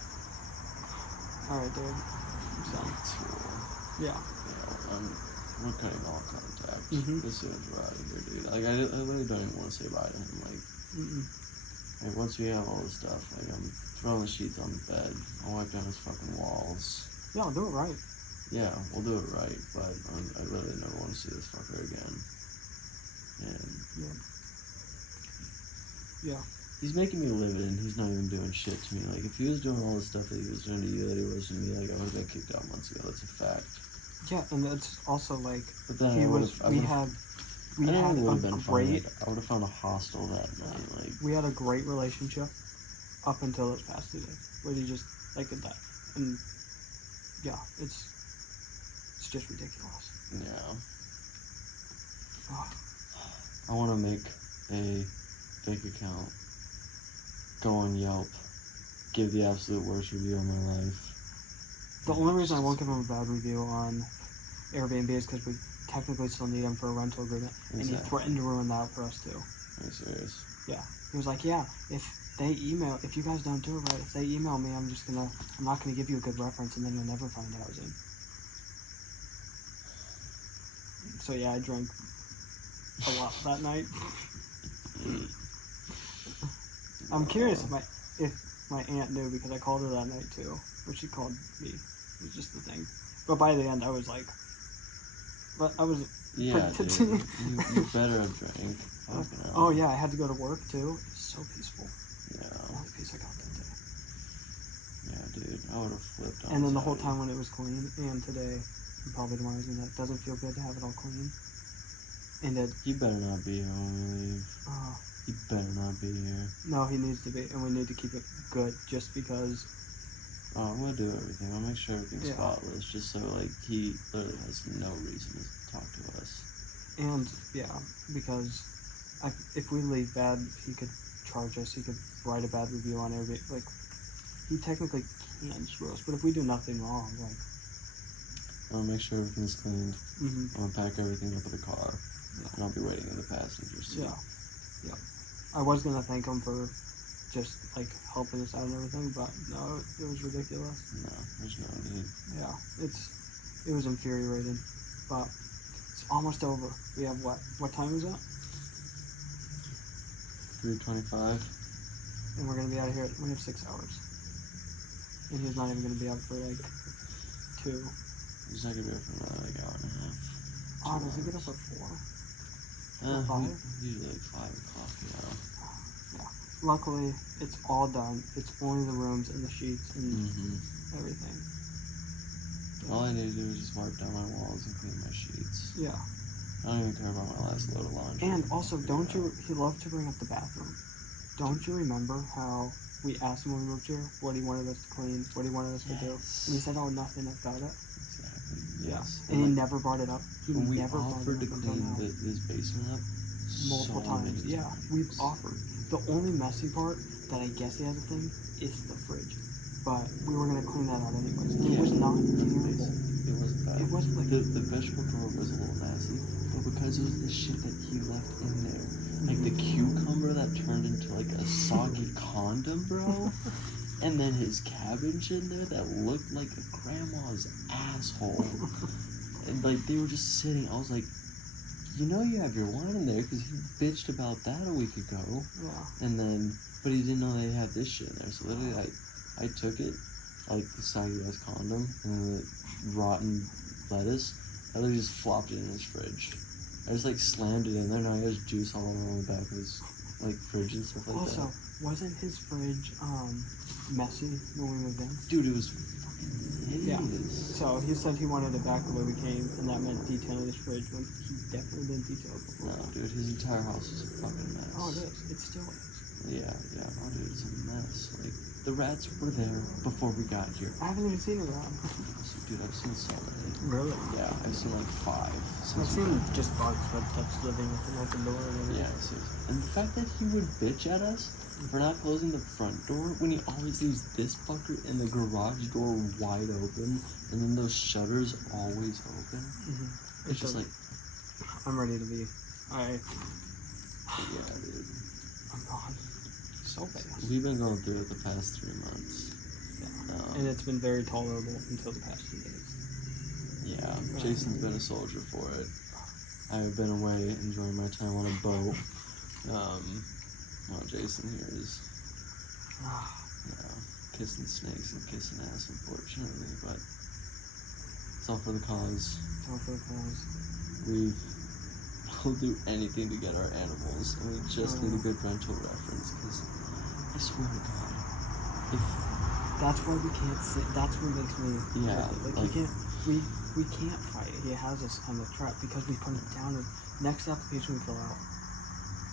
All right, dude. So, yeah. We're cutting all contact. Mm-hmm. As soon as we're out of here, dude. Like, I really don't even want to say bye to him. Like, once we have all this stuff, like, I'm throwing the sheets on the bed. I'll wipe down his fucking walls. Yeah, I'll do it right. Yeah, we'll do it right, but I literally never want to see this fucker again. And Yeah. he's making me livid, and he's not even doing shit to me. Like, if he was doing all the stuff that he was doing to you, that he was to me, like, I would have been kicked out months ago. That's a fact. Yeah, and it's also like But then he I would was. have. We had I a would have been fine. great. Like, I would have found a hostel that night. Like, We had a great relationship up until those past 2 days, where he just like did that, and yeah, it's just ridiculous. yeah. Oh, I want to make a fake account, go on Yelp, give the absolute worst review of my life. the only reason I won't give him a bad review on Airbnb is because we technically still need him for a rental agreement, and he threatened to ruin that for us too. Are you serious? Yeah, he was like, "Yeah, if you guys don't do it right, if they email me, I'm not gonna give you a good reference, and then you'll never find housing." So yeah, I drank a lot that night. I'm curious if my aunt knew, because I called her that night too, or she called me. It was just the thing. But by the end, I was like, Yeah, pretty dude. tipsy. You better have drank. Fucking hell. Oh yeah, I had to go to work too. It was so peaceful. Yeah. The only peace I got that day. Yeah, dude. I would have flipped on And then the his whole head. time when it was clean, and today, and probably tomorrow, it doesn't feel good to have it all clean. And it, He better not be here when we leave. He better not be here. no, he needs to be, and we need to keep it good, just because. Oh, I'm gonna do everything. I'll make sure everything's Yeah. spotless, just so like he literally has no reason to talk to us. And yeah, because if we leave bad, he could charge us. He could write a bad review on Airbnb. Like, he technically can screw us, but if we do nothing wrong, like. I'll make sure everything's cleaned. Mhm. I'm gonna pack everything up in the car, Yeah. and I'll be waiting in the passenger seat. Yeah. I was gonna thank him for just like helping us out and everything, but no, it was ridiculous. No, there's no need. Yeah, it was infuriating, but it's almost over. We have what time is it? 3:25. And we're gonna be out of here. We have 6 hours, and he's not even gonna be out for like 2. He's not gonna be up for another like hour and a half. Oh, does he get up at 4? Uh, 5? Usually like 5 o'clock, Yeah. Luckily, it's all done. It's only the rooms and the sheets and Mm-hmm. everything. All I need to do is just wipe down my walls and clean my sheets. Yeah. I don't even care about my last load of laundry. And also, he loved to bring up the bathroom. Don't you remember how we asked him when we moved here what he wanted us to clean, what he wanted us to do? And he said, "Oh, nothing about it." Exactly. Yes. And he never brought it up. He When we never brought offered it to up until clean now. this basement up Multiple so times. many Yeah, times. we've offered. The only messy part that I guess he has a thing is the fridge. But we were gonna clean that out anyways. It Yeah, was not that's nearly. basic. It wasn't bad. It wasn't like. The vegetable drawer was a little nasty, but because it was the shit that he left in there, like the cucumber that turned into like a soggy condom, bro, and then his cabbage in there that looked like a grandma's asshole, and like they were just sitting. I was like, you know, you have your wine in there because he bitched about that a week ago, Yeah. and then but he didn't know they had this shit in there. So literally, I took it, like the soggy ass condom, and then the rotten lettuce. I literally just flopped it in his fridge. I just like slammed it in there, and I has juice all around the back of his like fridge and stuff like Also, that. wasn't his fridge messy when we moved in? Dude, it was fucking Yeah. hideous. So he said he wanted it back the way we came, and that meant detailing his fridge when he definitely didn't detail it before. No, dude, his entire house is a fucking mess. Oh, it is. It still is. Yeah, no, dude, it's a mess. Like, the rats were there before we got here. I haven't even seen it around. So, dude, I've seen so many. Really? Yeah, I've seen like 5. I've Since seen just bugs, but that's living with an open door. And Yeah, seriously. And the fact that he would bitch at us for not closing the front door when he always leaves this fucker in the garage door wide open, and then those shutters always open. Mm-hmm. It's just like, I'm ready to be. yeah, dude. I'm gone. So fast. We've been going through it the past 3 months. And it's been very tolerable until the past 2 days. Yeah, Jason's been a soldier for it. I've been away enjoying my time on a boat. Well, Jason here is, kissing snakes and kissing ass, unfortunately, but It's all for the cause. It's all for the cause. We'll do anything to get our animals, and we just need a good rental reference, because I swear to God, if... That's why we can't sit. That's what makes me... Yeah, like we can't fight. He has us on the trap because we put it down. Next application we fill out,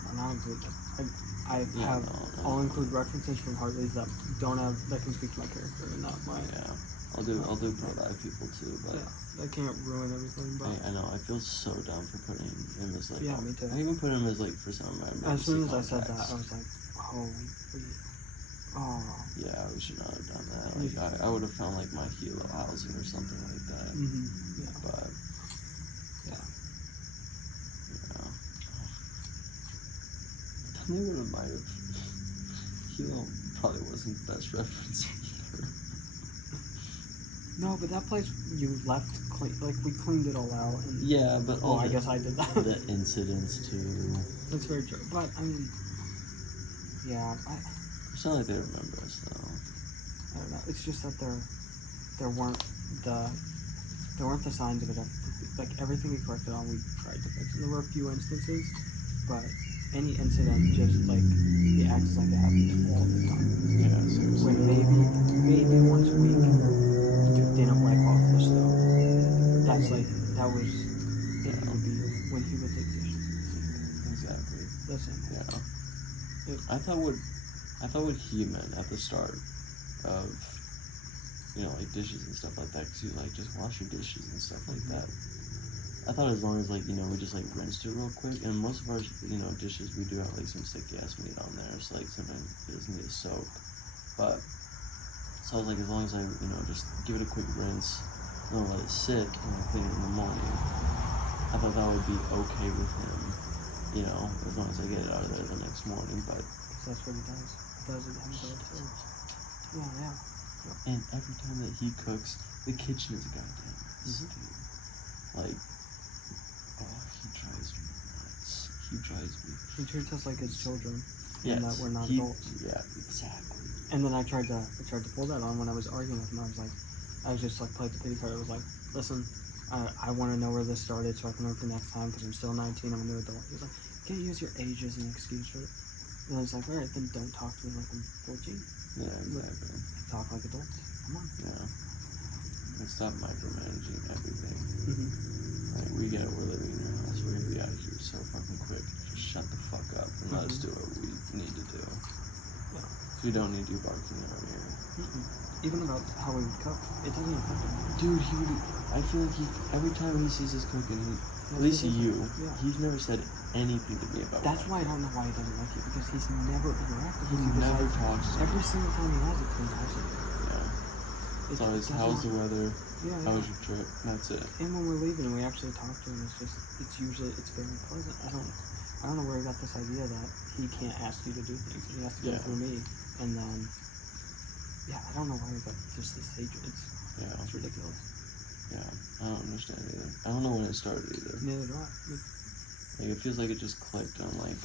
we're not include them. I'll include references from Hartley's that can speak to my character and not my... Yeah, I'll do pro-life people too, but... Yeah, that can't ruin everything, but... I know, I feel so dumb for putting him as, like... Yeah, me too. I even put him as, like, for some of my emergency As soon as I said contacts. that, I was like, holy freak. Oh. Yeah, we should not have done that. Like, I would have found, like, my Hilo housing or something like that. Mm-hmm. Yeah. But... Yeah. They would have might have. Hilo probably wasn't the best reference either. No, but that place you left clean. Like we cleaned it all out. And Yeah, but I guess I did that. The incidents too. That's very true. But I mean, yeah, It's not like they remember us though. I don't know. It's just that there weren't the signs of it. Like everything we corrected on, we tried to fix. And there were a few instances, but any incident just like it acts like it happens all the time. Yeah, seriously. When maybe once a week you didn't wipe off the stove. That was it would be when he would take dishes. Exactly. The same. Yeah. I thought what he meant at the start of, like dishes and stuff like that, because you like just wash your dishes and stuff like that. I thought as long as we just rinsed it real quick, and most of our dishes we do have some sticky ass meat on there, so sometimes it doesn't get soaked. But so I was like, as long as I just give it a quick rinse, and then let it sit and clean it in the morning, I thought that would be okay with him, as long as I get it out of there the next morning. But that's what he does. He does it himself too. Yeah. And every time that he cooks, the kitchen is a goddamn mess, dude. He drives me nuts. He drives me. He treats us like his children, Yes, and that we're not adults. Yeah, exactly. And then I tried to pull that on when I was arguing with him. I was just played the pity card. I was like, listen, I want to know where this started so I can learn for next time because I'm still 19. I'm a new adult. He was like, you can't use your age as an excuse for it. And I was like, all right, then don't talk to me like I'm 14. Yeah, exactly. Talk like adults. Come on. Yeah. And stop micromanaging everything. Mm-hmm. We get it. We're living in your house. We're gonna be out of here so fucking quick. Just shut the fuck up and let us do what we need to do. Yeah. So we don't need you barking in our ear. Even about how we would cook, it doesn't affect him. Dude, I feel like every time he sees us cooking, at least he's never said anything to me about That's why I don't know why he doesn't like you, because he's never interacted He with you. never talks to me. Every single time he has, it's been positive. Yeah. It's always, how's the weather? Yeah. How was your trip? That's it. And when we're leaving, we actually talk to him. It's usually very pleasant. I don't know where he got this idea that he can't ask you to do things. He has to go through me, and then I don't know why he got just this hatred. It's ridiculous. Yeah, I don't understand either. I don't know when it started either. Neither do I. It feels like it just clicked on month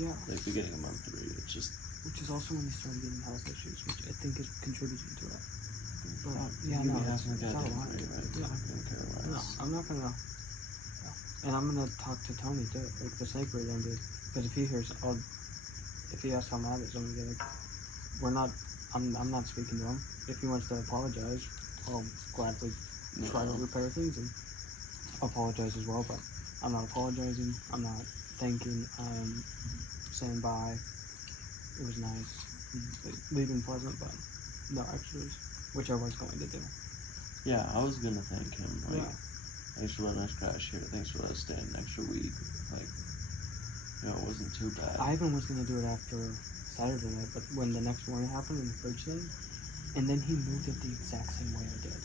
3. Yeah. Beginning of month 3. It's just. Which is also when he started getting health issues, which I think is contributing to it. But it's all right. Yeah. I couldn't care less. No, I'm not gonna. And I'm gonna talk to Tony too, like the snake breeder, and because if he hears, if he asks how mad it is, I'm gonna be like, I'm not speaking to him. If he wants to apologize, I'll gladly try to repair things and apologize as well. But I'm not apologizing. I'm not thanking. I'm saying bye. It was nice, leaving pleasant, but no extras, which I was going to do. Yeah, I was gonna thank him. Thanks for letting us crash here. Thanks for letting us stay an extra week. It wasn't too bad. I even was gonna do it after Saturday night, but when the next morning happened in the fridge thing, and then he moved it the exact same way I did.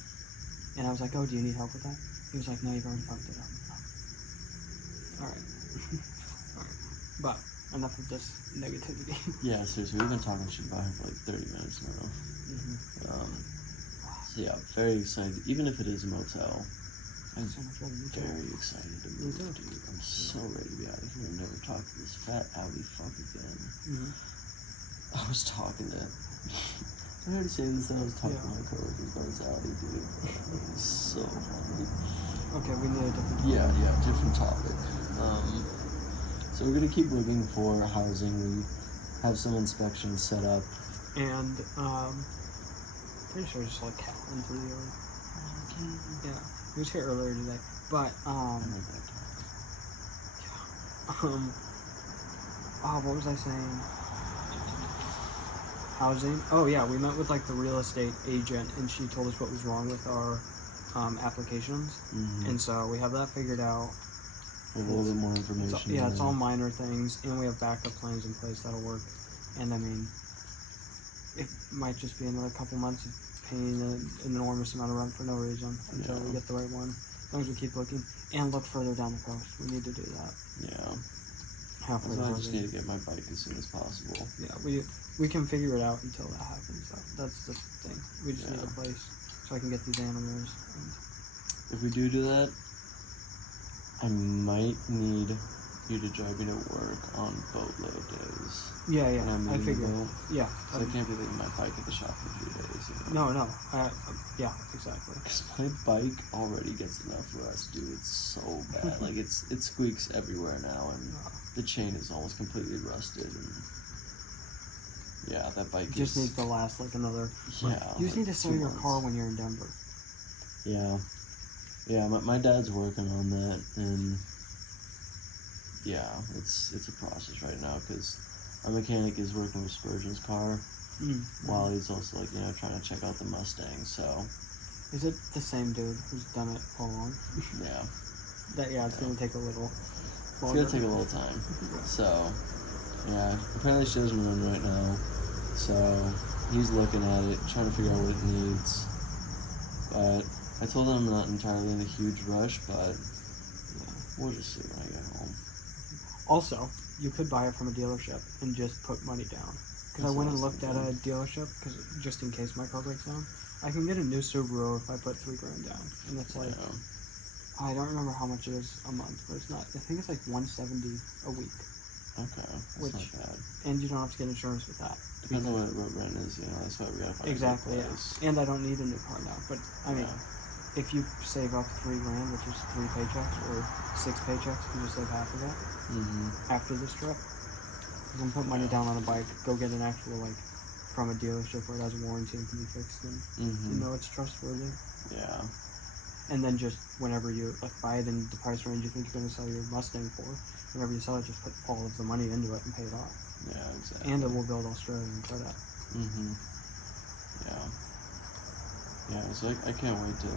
And I was like, oh, do you need help with that? He was like, no, you've already fucked it up. Alright. But enough of this negativity. Yeah, seriously, we've been talking shit about him for 30 minutes now. So yeah, very excited. Even if it is a motel, I'm very excited to move, dude. I'm so ready to be out of here and never talk to this fat Audi fuck again. I was talking to I heard saying this, and I was talking Yeah. to my coworkers about Sally, dude. It was so funny. Okay, we need a different. Yeah, different topic. So we're gonna keep looking for housing. We have some inspections set up. And pretty sure I just saw a cat into the yard. Yeah, he was here earlier today. But what was I saying? Housing. Oh yeah, we met with like the real estate agent, and she told us what was wrong with our applications, and so we have that figured out. A little bit more information. It's all minor things, and we have backup plans in place that'll work. And I mean, it might just be another couple months of paying an enormous amount of rent for no reason until we get the right one. As long as we keep looking and look further down the coast, we need to do that. Yeah. Halfway. So I just need to get my bike as soon as possible. Yeah, we can figure it out until that happens. That's the thing. We just need a place so I can get these animals. If we do that, I might need you to drive me to work on boat load days. Yeah, I figured. Yeah. So I can't be leaving my bike at the shop for 3 days. You know? No. Yeah, exactly. Because my bike already gets enough rust, dude. It's so bad. Like it squeaks everywhere now, and the chain is almost completely rusted. And yeah, that bike just needs to last like another. Yeah. You just need to sell your car when you're in Denver. Yeah. Yeah, my dad's working on that, and yeah, it's a process right now because our mechanic is working with Spurgeon's car while he's also trying to check out the Mustang. So is it the same dude who's done it all along? Yeah. It's gonna take a little It's longer. gonna take a little time. So yeah, apparently she doesn't run right now. So he's looking at it, trying to figure out what it needs. But I told him I'm not entirely in a huge rush, but we'll just see when I get home. Also, you could buy it from a dealership and just put money down. Because I went and looked at a dealership, because just in case my car breaks down, I can get a new Subaru if I put $3,000 down, and it's like I don't remember how much it is a month, but it's not. I think it's like $170 a week. Okay, that's not bad. And you don't have to get insurance with that. Depends on what rent is, that's why we gotta find exactly. Yeah. And I don't need a new car now, but I mean. If you save up $3,000, which is 3 paychecks or 6 paychecks, you just save half of that after this trip. You can put money down on a bike, go get an actual from a dealership where it has a warranty and can be fixed, and you know it's trustworthy. Yeah. And then just whenever you buy it in the price range you think you're going to sell your Mustang for, whenever you sell it, just put all of the money into it and pay it off. Yeah, exactly. And it will build Australian credit. Yeah. Yeah, so I can't wait to.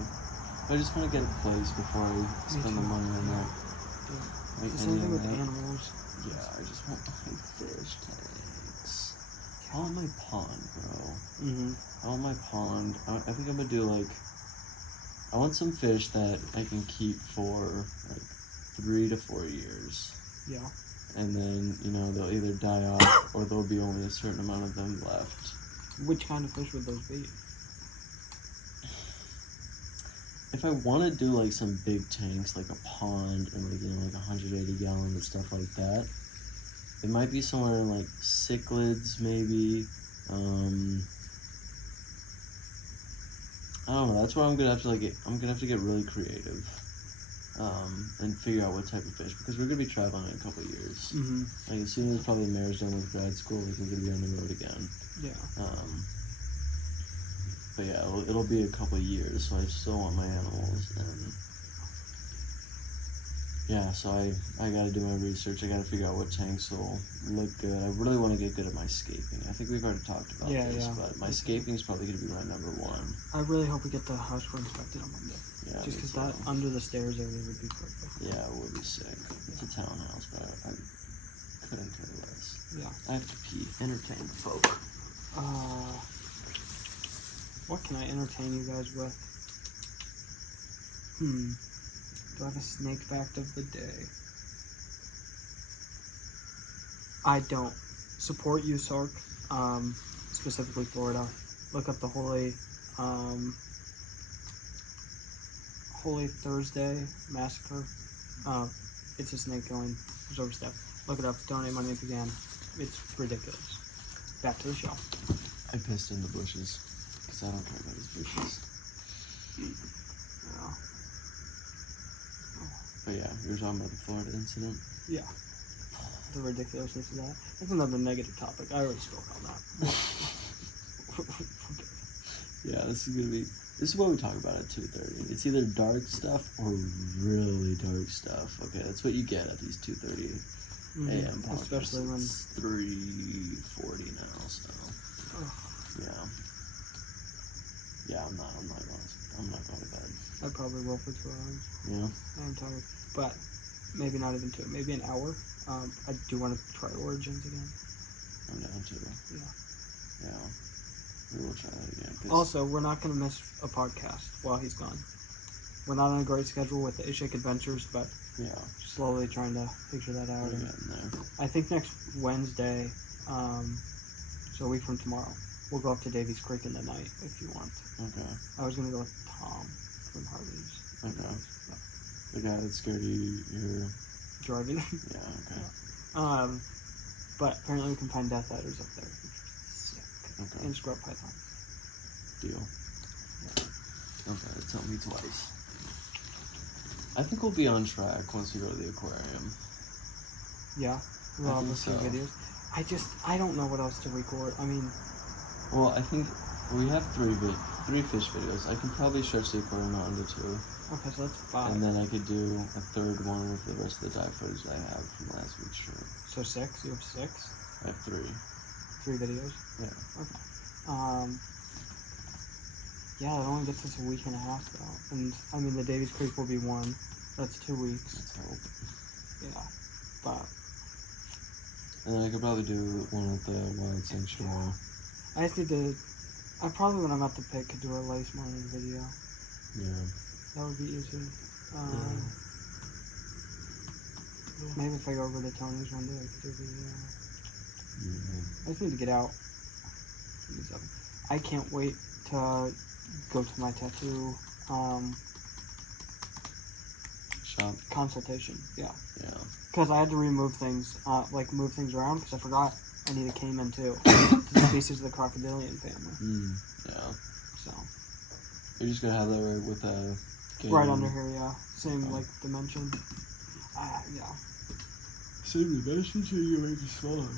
I just want to get a place before I spend the money on that. The same thing with animals. Yeah, I just want my fish tanks. I want my pond, bro. I want my pond. I think I'm gonna do I want some fish that I can keep for 3 to 4 years. Yeah. And then, they'll either die off or there'll be only a certain amount of them left. Which kind of fish would those be? If I want to do some big tanks, like a pond and 180 gallon and stuff like that, it might be somewhere in cichlids maybe. I don't know. That's where I'm gonna have to get really creative, and figure out what type of fish, because we're gonna be traveling in a couple of years. As soon as probably Mare's done with grad school, we're gonna be on the road again. Yeah. But yeah, it'll be a couple of years, so I still want my animals, and yeah, so I gotta do my research. I gotta figure out what tanks will look good. I really want to get good at my scaping. I think we've already talked about this, but my scaping is probably gonna be my number one. I really hope we get the house floor inspected on Monday. Yeah, just because that under the stairs area would be perfect. Yeah, it would be sick. It's a townhouse, but I couldn't care less. Yeah. I have to pee. Entertain the folk. What can I entertain you guys with? Do I have a snake fact of the day? I don't. Support USARK, specifically Florida. Look up the Holy Thursday massacre. It's a snake killing. There's overstep. Look it up. Donate money if you can. It's ridiculous. Back to the show. I pissed in the bushes because I don't care about his bushes. Yeah. But yeah, you were talking about the Florida incident. Yeah. The ridiculousness of that. That's another negative topic. I already spoke on that. Yeah, this is what we talk about at 2:30. It's either dark stuff or really dark stuff. Okay, that's what you get at these 2:30 a.m. podcasts. Especially when it's 3:40 now. So yeah, I'm not going to bed. I probably will for 2 hours. Yeah. I'm tired, but maybe not even 2. Maybe an hour. I do want to try Origins again. I'm down to. Yeah. We will try that again. Also, we're not going to miss a podcast while he's gone. We're not on a great schedule with the Ishik Adventures, but slowly trying to figure that out. We're getting there. I think next Wednesday, so a week from tomorrow, we'll go up to Davies Creek in the night if you want. Okay. I was going to go with Tom from Harley's. Okay. The guy that scared you're driving. Yeah, okay. But apparently we can find Death Adders up there. Sick. Okay. And scrub pythons. Deal. Okay, tell me twice. I think we'll be on track once we go to the aquarium. Yeah, we'll have a few videos. I don't know what else to record. I mean... Well, I think we have 3 fish videos. I can probably stretch the aquarium out into 2. Okay, so that's 5. And then I could do a 3rd one with the rest of the dive footage that I have from last week's trip. So 6? You have 6? I have 3. 3 videos? Yeah. Okay. Yeah, it only gets us a week and a half though. And I mean the Davies Creek will be 1. That's 2 weeks. Let's hope. Yeah. But and then I could probably do one at the Wild Sanctuary. I just need to probably when I'm at the pit could do a lace morning video. Yeah. That would be easy. Maybe if I go over to Tony's one day I could do a video. I just need to get out. I can't wait to go to my tattoo shop consultation. Yeah. Yeah. Because I had to remove things, move things around because I forgot I need a caiman too. It's a species of the crocodilian family. Yeah. So. You're just gonna have that right with a caiman. Right under here, yeah. Same dimension. Yeah. Same dimensions, or you make it smaller?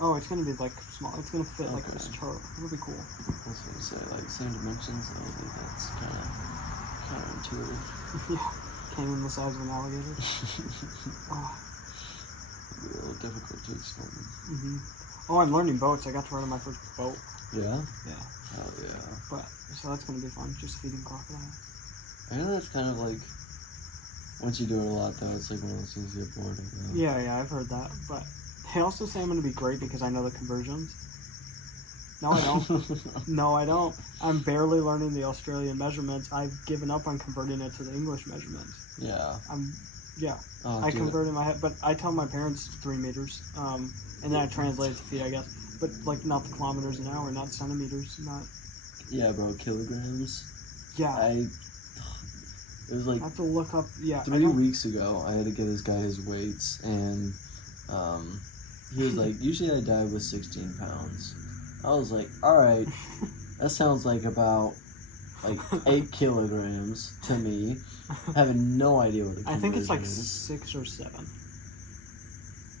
Oh, it's gonna be small. It's gonna fit like this chart. It'll be cool. That's what I say. Same dimensions. I think that's kind of counterintuitive. Yeah. Caiman the size of an alligator. It'd be a little difficult to explain. Oh, I'm learning boats. I got to ride on my first boat. Yeah. Yeah. Oh yeah. But so that's gonna be fun. Just feeding crocodiles. I know that's kind of once you do it a lot though, it's one of those things you get bored of. Yeah, I've heard that. But they also say I'm gonna be great because I know the conversions. No, I don't. No, I don't. I'm barely learning the Australian measurements. I've given up on converting it to the English measurements. Yeah. I convert in my head, but I tell my parents 3 meters, and then I translate it to feet, I guess. But not the kilometers an hour, not centimeters, not. Yeah, bro, kilograms. Yeah. It was I have to look up. Yeah. 3 weeks ago, I had to get this guy his weights, and he was like, usually I dive with 16 pounds. I was like, alright, that sounds like about 8 kilograms to me, having no idea what the conversion I think it's is. 6 or 7.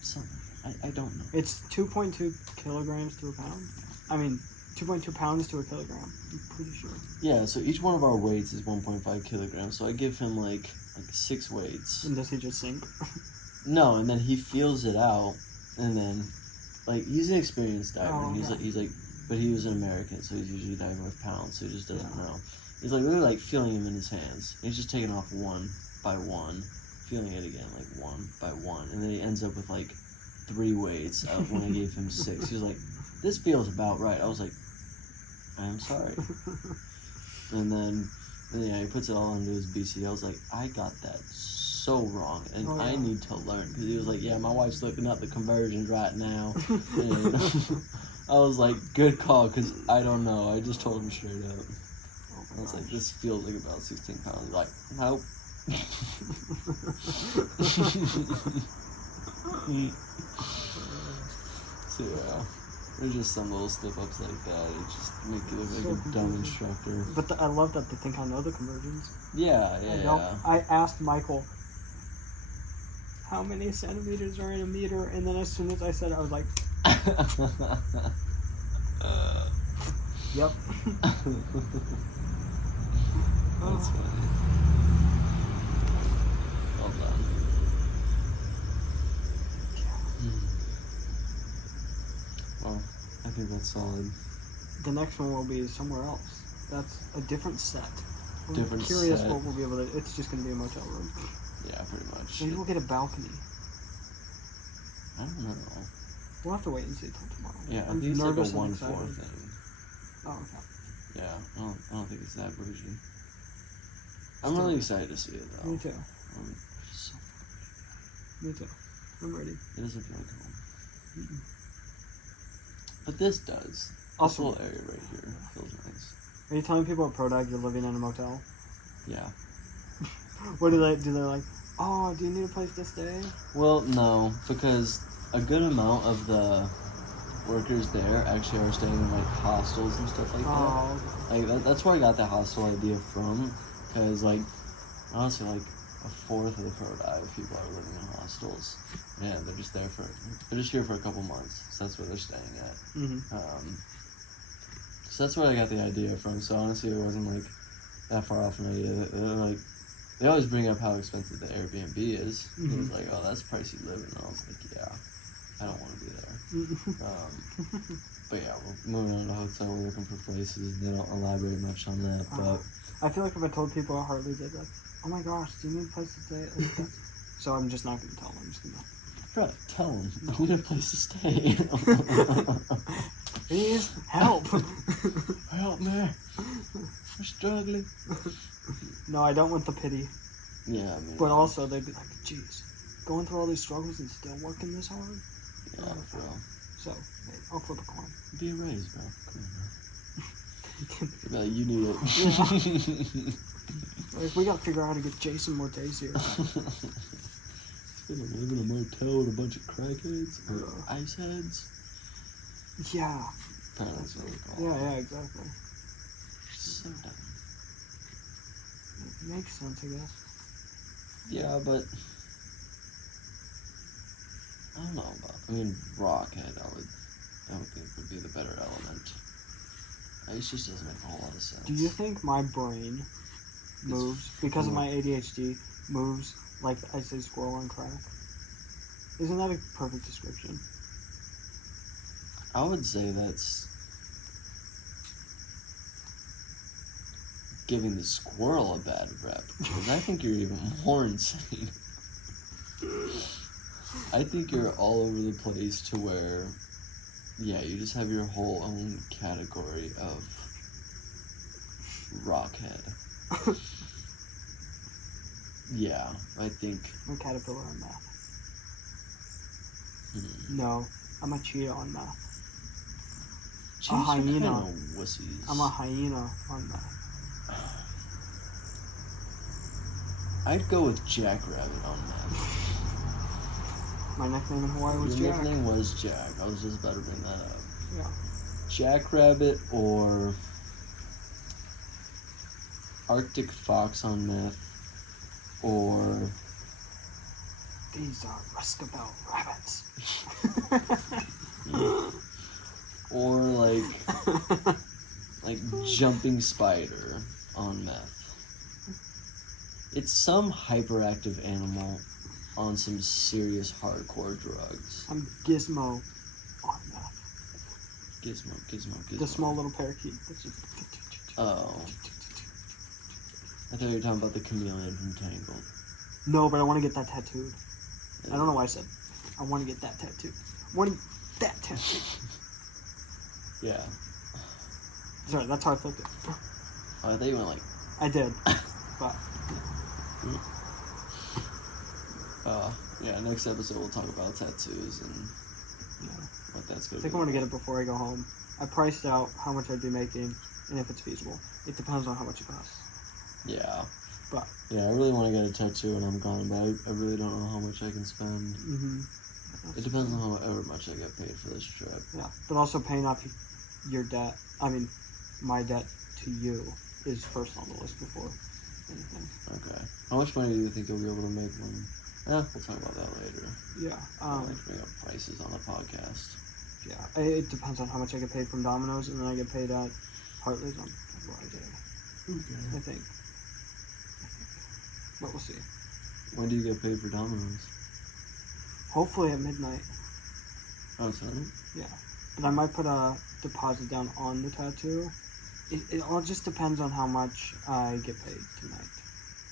Something. I don't know. It's 2.2 kilograms to a pound. I mean, 2.2 pounds to a kilogram. I'm pretty sure. Yeah, so each one of our weights is 1.5 kilograms, so I give him 6 weights. And does he just sink? No, and then he feels it out, and then he's an experienced diver. Oh, and he's but he was an American, so he's usually diving with pounds, so he just doesn't know. He's really feeling him in his hands. He's just taking off 1 by 1, feeling it again 1 by 1, and then he ends up with 3 weights when I gave him 6. He was like, "This feels about right." I was like, "I am sorry." And then he puts it all into his BC. I was like, "I got that so wrong, and I need to learn." Because he was like, "Yeah, my wife's looking up the conversions right now." And I was like, "Good call," because I don't know. I just told him straight up. I was like, "This feels like about 16 pounds." He's like, "Nope." So yeah, There's just some little slip-ups like that. It just make you look like So a dumb confusing. instructor. But I love that they think I know the conversions. Yeah, I asked Michael, how many centimeters are in a meter? And then as soon as I said it, I was like, yep. That's funny. Well done. Well, I think that's solid. The next one will be somewhere else. That's a different set. I'm Different curious set. what we'll be able to. It's just going to be a motel room. Yeah, pretty much. Maybe we'll get a balcony. I don't know. We'll have to wait and see till tomorrow. Yeah, I I'm think it's like a nervous and 1-4 excited. thing. Oh, okay. Yeah, I don't think it's that bougie. I'm really excited to see it though. Me too. So Me too. I'm ready. it doesn't feel like home. But this does. This Awesome. little area right here feels nice. Are you telling people at ProDag you're living in a motel? Yeah. What do they like? Oh, do you need a place to stay? Well, no, because a good amount of the workers there actually are staying in like hostels and stuff like that. Oh, Like that's where I got the hostel idea from, because like honestly, like a fourth of the ProDive people are living in hostels. Yeah, they're just here for a couple months, so that's where they're staying at. So that's where I got the idea from. So honestly, it wasn't like that far off an idea. They always bring up how expensive the Airbnb is. It was like, oh, that's pricey living. And I was like, yeah, I don't want to be there. But yeah, we're moving on to hotel. We're looking for places. They don't elaborate much on that, but I feel like if I told people at Hartley, they'd be like, oh my gosh, do you need a place to stay? So I'm just not going to tell them. I'm just going to... bro, tell them. I need a place to stay. Please, help. Help me. We're struggling. No, I don't want the pity. Yeah, I mean. But also, they'd be like, geez, going through all these struggles and still working this hard? Yeah, bro. So, hey, I'll flip a coin. Be a raise, bro. Come on, bro. No, you need it. Like, we gotta figure out how to get Jason more days here. He's gonna live in a motel with a bunch of crackheads or ice heads. Yeah. Apparently that's what they call it. Yeah, exactly. So dumb. It makes sense, I guess. Yeah, but I don't know about. I mean, Rockhead, I would think would be the better element. It just doesn't make a whole lot of sense. Do you think my brain moves, because of my ADHD, moves like I say squirrel on crack? Isn't that a perfect description? I would say that's giving the squirrel a bad rep, because I think you're even more insane. I think you're all over the place to where, yeah, you just have your whole own category of Rockhead. Yeah, I think. I'm a caterpillar on math. No, I'm a cheetah on math. Cheetahs are hyena. kinda wussies. I'm a hyena on math. I'd go with Jackrabbit on math. My nickname in Hawaii was Your Jack. nickname was Jack. I was just about to bring that up. Yeah. Jackrabbit or Arctic Fox on meth, or These are Ruskabout rabbits. or like Jumping Spider on meth. It's some hyperactive animal on some serious hardcore drugs. I'm Gizmo on math. Gizmo. The small little parakeet. That's just... Oh. I thought you were talking about the chameleon from Tangled. No, but I want to get that tattooed. I don't know why I said I want to get that tattooed. I want to get that tattooed. Yeah. Sorry, that's how I flipped it. Oh, I thought you went like... I did. But... yeah, next episode we'll talk about tattoos and what that's I going to be. think I want to get it before I go home. I priced out how much I'd be making and if it's feasible. It depends on how much it costs. Yeah. But... Yeah, I really want to get a tattoo when I'm gone, but I really don't know how much I can spend. It depends on however much I get paid for this trip. Yeah, but also paying off your debt. I mean, my debt to you is first on the list before anything. Okay. How much money do you think you'll be able to make when? We'll talk about that later. Yeah. I like to bring up prices on the podcast. Yeah, it depends on how much I get paid from Domino's, and then I get paid at Hartley's on Friday. Okay. I think. But we'll see. When do you get paid for Domino's? Hopefully at midnight. Oh, tonight? Yeah. But I might put a deposit down on the tattoo. It all just depends on how much I get paid tonight.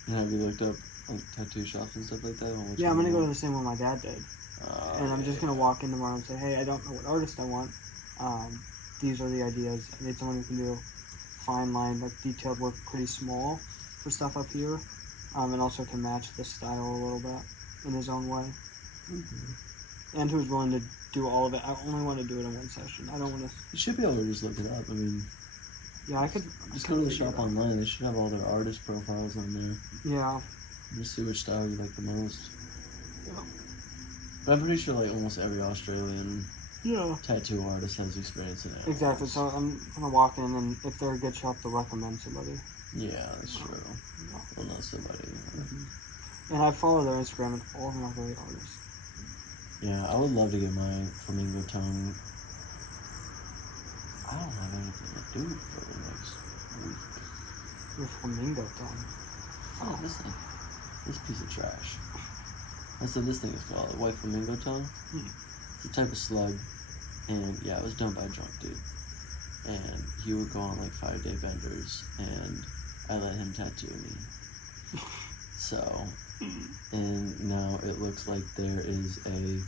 And have you looked up like tattoo shops and stuff like that? Yeah, I'm going to go to the same one my dad did. And I'm just yeah. going to walk in tomorrow and say, hey, I don't know what artist I want. These are the ideas. I need someone who can do fine line, like detailed work, pretty small for stuff up here. And also can match the style a little bit in his own way. Mm-hmm. And who's willing to do all of it. I only want to do it in one session. I don't want to... You should be able to just look it up. I mean... Yeah, I could... Just go to the shop online. They should have all their artist profiles on there. Yeah. Just see which style you like the most. Yeah. But I'm pretty sure like almost every Australian Yeah. tattoo artist has experience in it. Exactly. So I'm going to walk in, and if they're a good shop, they'll recommend somebody. Yeah, that's true. Yeah. We'll know somebody. And I follow their Instagram, and all of them are great artists. Yeah, I would love to get my flamingo tongue. I don't have anything to do for the next week. Your flamingo tongue. Oh, this thing. This piece of trash. That's what this thing is called, a white flamingo tongue. It's a type of slug. And yeah, it was done by a drunk dude. And he would go on like 5-day benders, and I let him tattoo me. So, and now it looks like there is a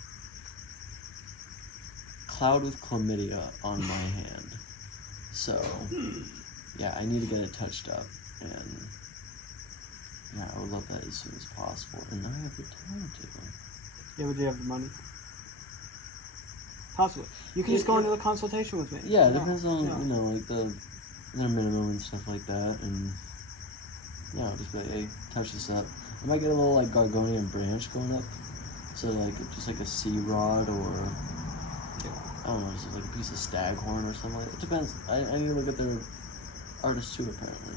cloud with chlamydia on my hand. So, yeah, I need to get it touched up, and yeah, I would love that as soon as possible. And now I have the time to. Yeah, but do you have the money? Possibly. You can just go into the consultation with me. Yeah, it depends on, you know, like their minimum and stuff like that, and yeah, I'll just be like, hey, touch this up. I might get a little like Gargonian branch going up, so like just like a sea rod, or I don't know, just like a piece of staghorn or something like that. It depends. I need to look at their artists too, apparently.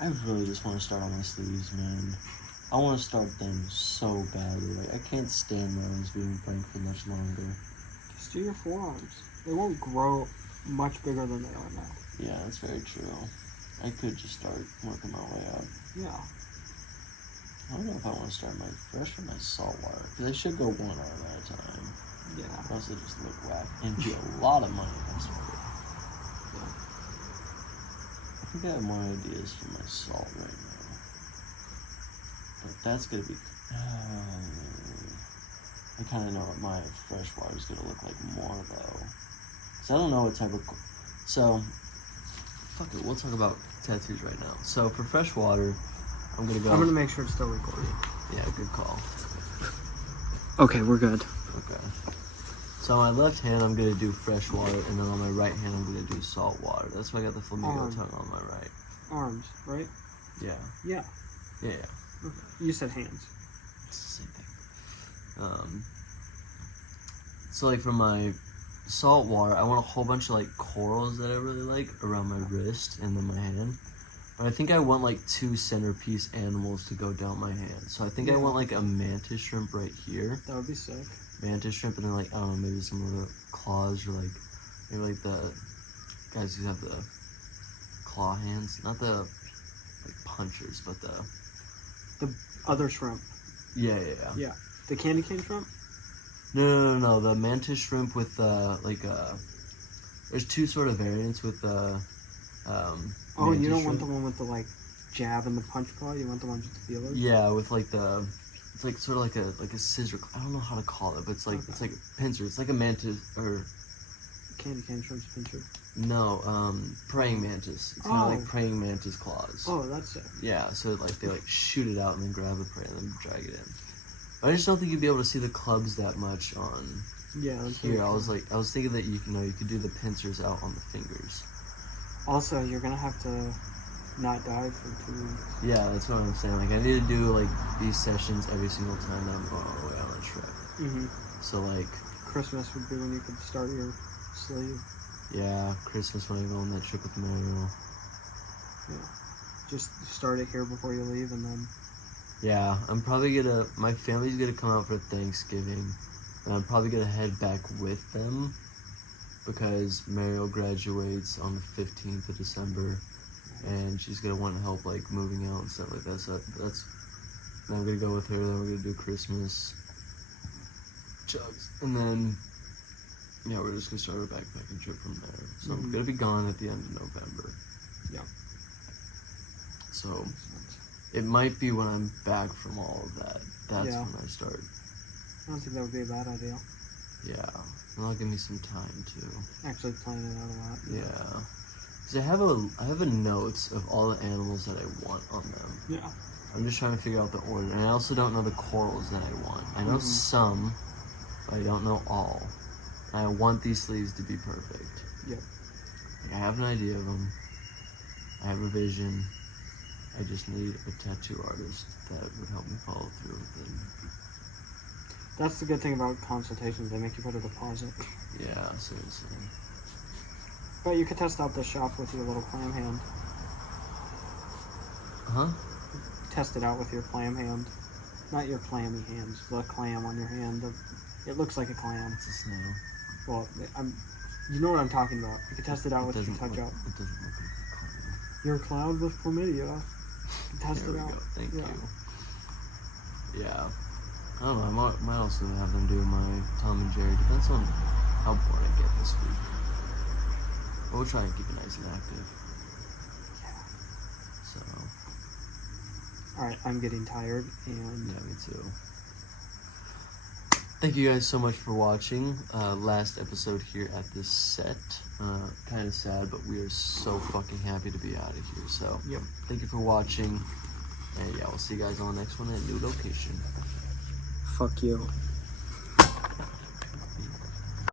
I really just want to start on my sleeves, man. I want to start them so badly. Like, I can't stand my arms being blank for much longer. Just do your forearms. They won't grow much bigger than they are now. Yeah, that's very true. I could just start working my way up. Yeah. I don't know if I want to start my fresh or my saltwater, because I should go one arm at a time. Yeah. But also just look whack and be a lot of money if I started. Yeah. I think I have more ideas for my salt right now. But that's gonna be. I kind of know what my freshwater is gonna look like more though. So I don't know what type of. So, fuck it. We'll talk about tattoos right now. So for freshwater, I'm gonna go. I'm gonna make sure it's still recording. Yeah, good call. Okay, we're good. Okay. So on my left hand, I'm gonna do freshwater, and then on my right hand, I'm gonna do saltwater. That's why I got the flamingo tongue on my right. Arms, right? Yeah. Yeah. Yeah. Okay. You said hands. It's the same thing. So like for my salt water, I want a whole bunch of like corals that I really like around my wrist and then my hand. But I think I want like 2 centerpiece animals to go down my hand. So I think I want like a mantis shrimp right here. That would be sick. Mantis shrimp, and then like, I don't know, maybe some of the claws, or like maybe like the guys who have the claw hands. Not the like punchers, but the Other shrimp. Yeah. Yeah. The candy cane shrimp? No. The mantis shrimp with there's 2 sort of variants with the Oh, you don't shrimp. want the one with the like jab and the punch claw? You want the ones with the feelers? Yeah, with like the it's like sort of like a scissor. I don't know how to call it, but it's like it's like a pincer. It's like a mantis or candy cane shrimp's pincher. No, praying mantis. It's kind of like praying mantis claws. Oh, that's it. Yeah, so like they like shoot it out and then grab the prey and then drag it in. But I just don't think you'd be able to see the clubs that much on here. I was thinking that you could do the pincers out on the fingers. Also, you're gonna have to not die for 2 weeks. Yeah, that's what I'm saying. Like, I need to do, like, these sessions every single time that I'm going all the way on a trip. Mm-hmm. So, like... Christmas would be when you could start your sleeve. Yeah, Christmas when I go on that trip with Mario. Yeah. Just start it here before you leave, and then... Yeah, I'm probably gonna... My family's gonna come out for Thanksgiving. And I'm probably gonna head back with them. Because Mario graduates on the 15th of December. And she's gonna want help, like, moving out and stuff like that. So that's... I'm gonna go with her, then we're gonna do Christmas. Chugs. And then... Yeah, we're just gonna start our backpacking trip from there. So I'm gonna be gone at the end of November. Yeah. So it might be when I'm back from all of that. That's Yeah. when I start. I don't think that would be a bad idea. Yeah. And that'll give me some time too. Actually plan it out a lot. Yeah. Cause I have a notes of all the animals that I want on them. Yeah. I'm just trying to figure out the order. And I also don't know the corals that I want. I know some, but I don't know all. I want these sleeves to be perfect. Yep. Like, I have an idea of them. I have a vision. I just need a tattoo artist that would help me follow through with it. That's the good thing about consultations. They make you put a deposit. Yeah, seriously. But you could test out the shop with your little clam hand. Huh? Test it out with your clam hand. Not your clammy hands. The clam on your hand. It looks like a clam. It's a snail. Well, you know what I'm talking about. You can test it out with your It touch out. doesn't look like a clam. You're a cloud with chlamydia. You can test There it we out. go. Thank Yeah. you. Yeah. I don't know. I might also have them do my Tom and Jerry. Depends on how bored I get this week. But we'll try and keep it nice and active. Yeah. So, Alright, I'm getting tired, and yeah, me too. Thank you guys so much for watching. Last episode here at this set. Kind of sad, but we are so fucking happy to be out of here. So, Yep. thank you for watching. And yeah, we'll see you guys on the next one at a new location. fuck you.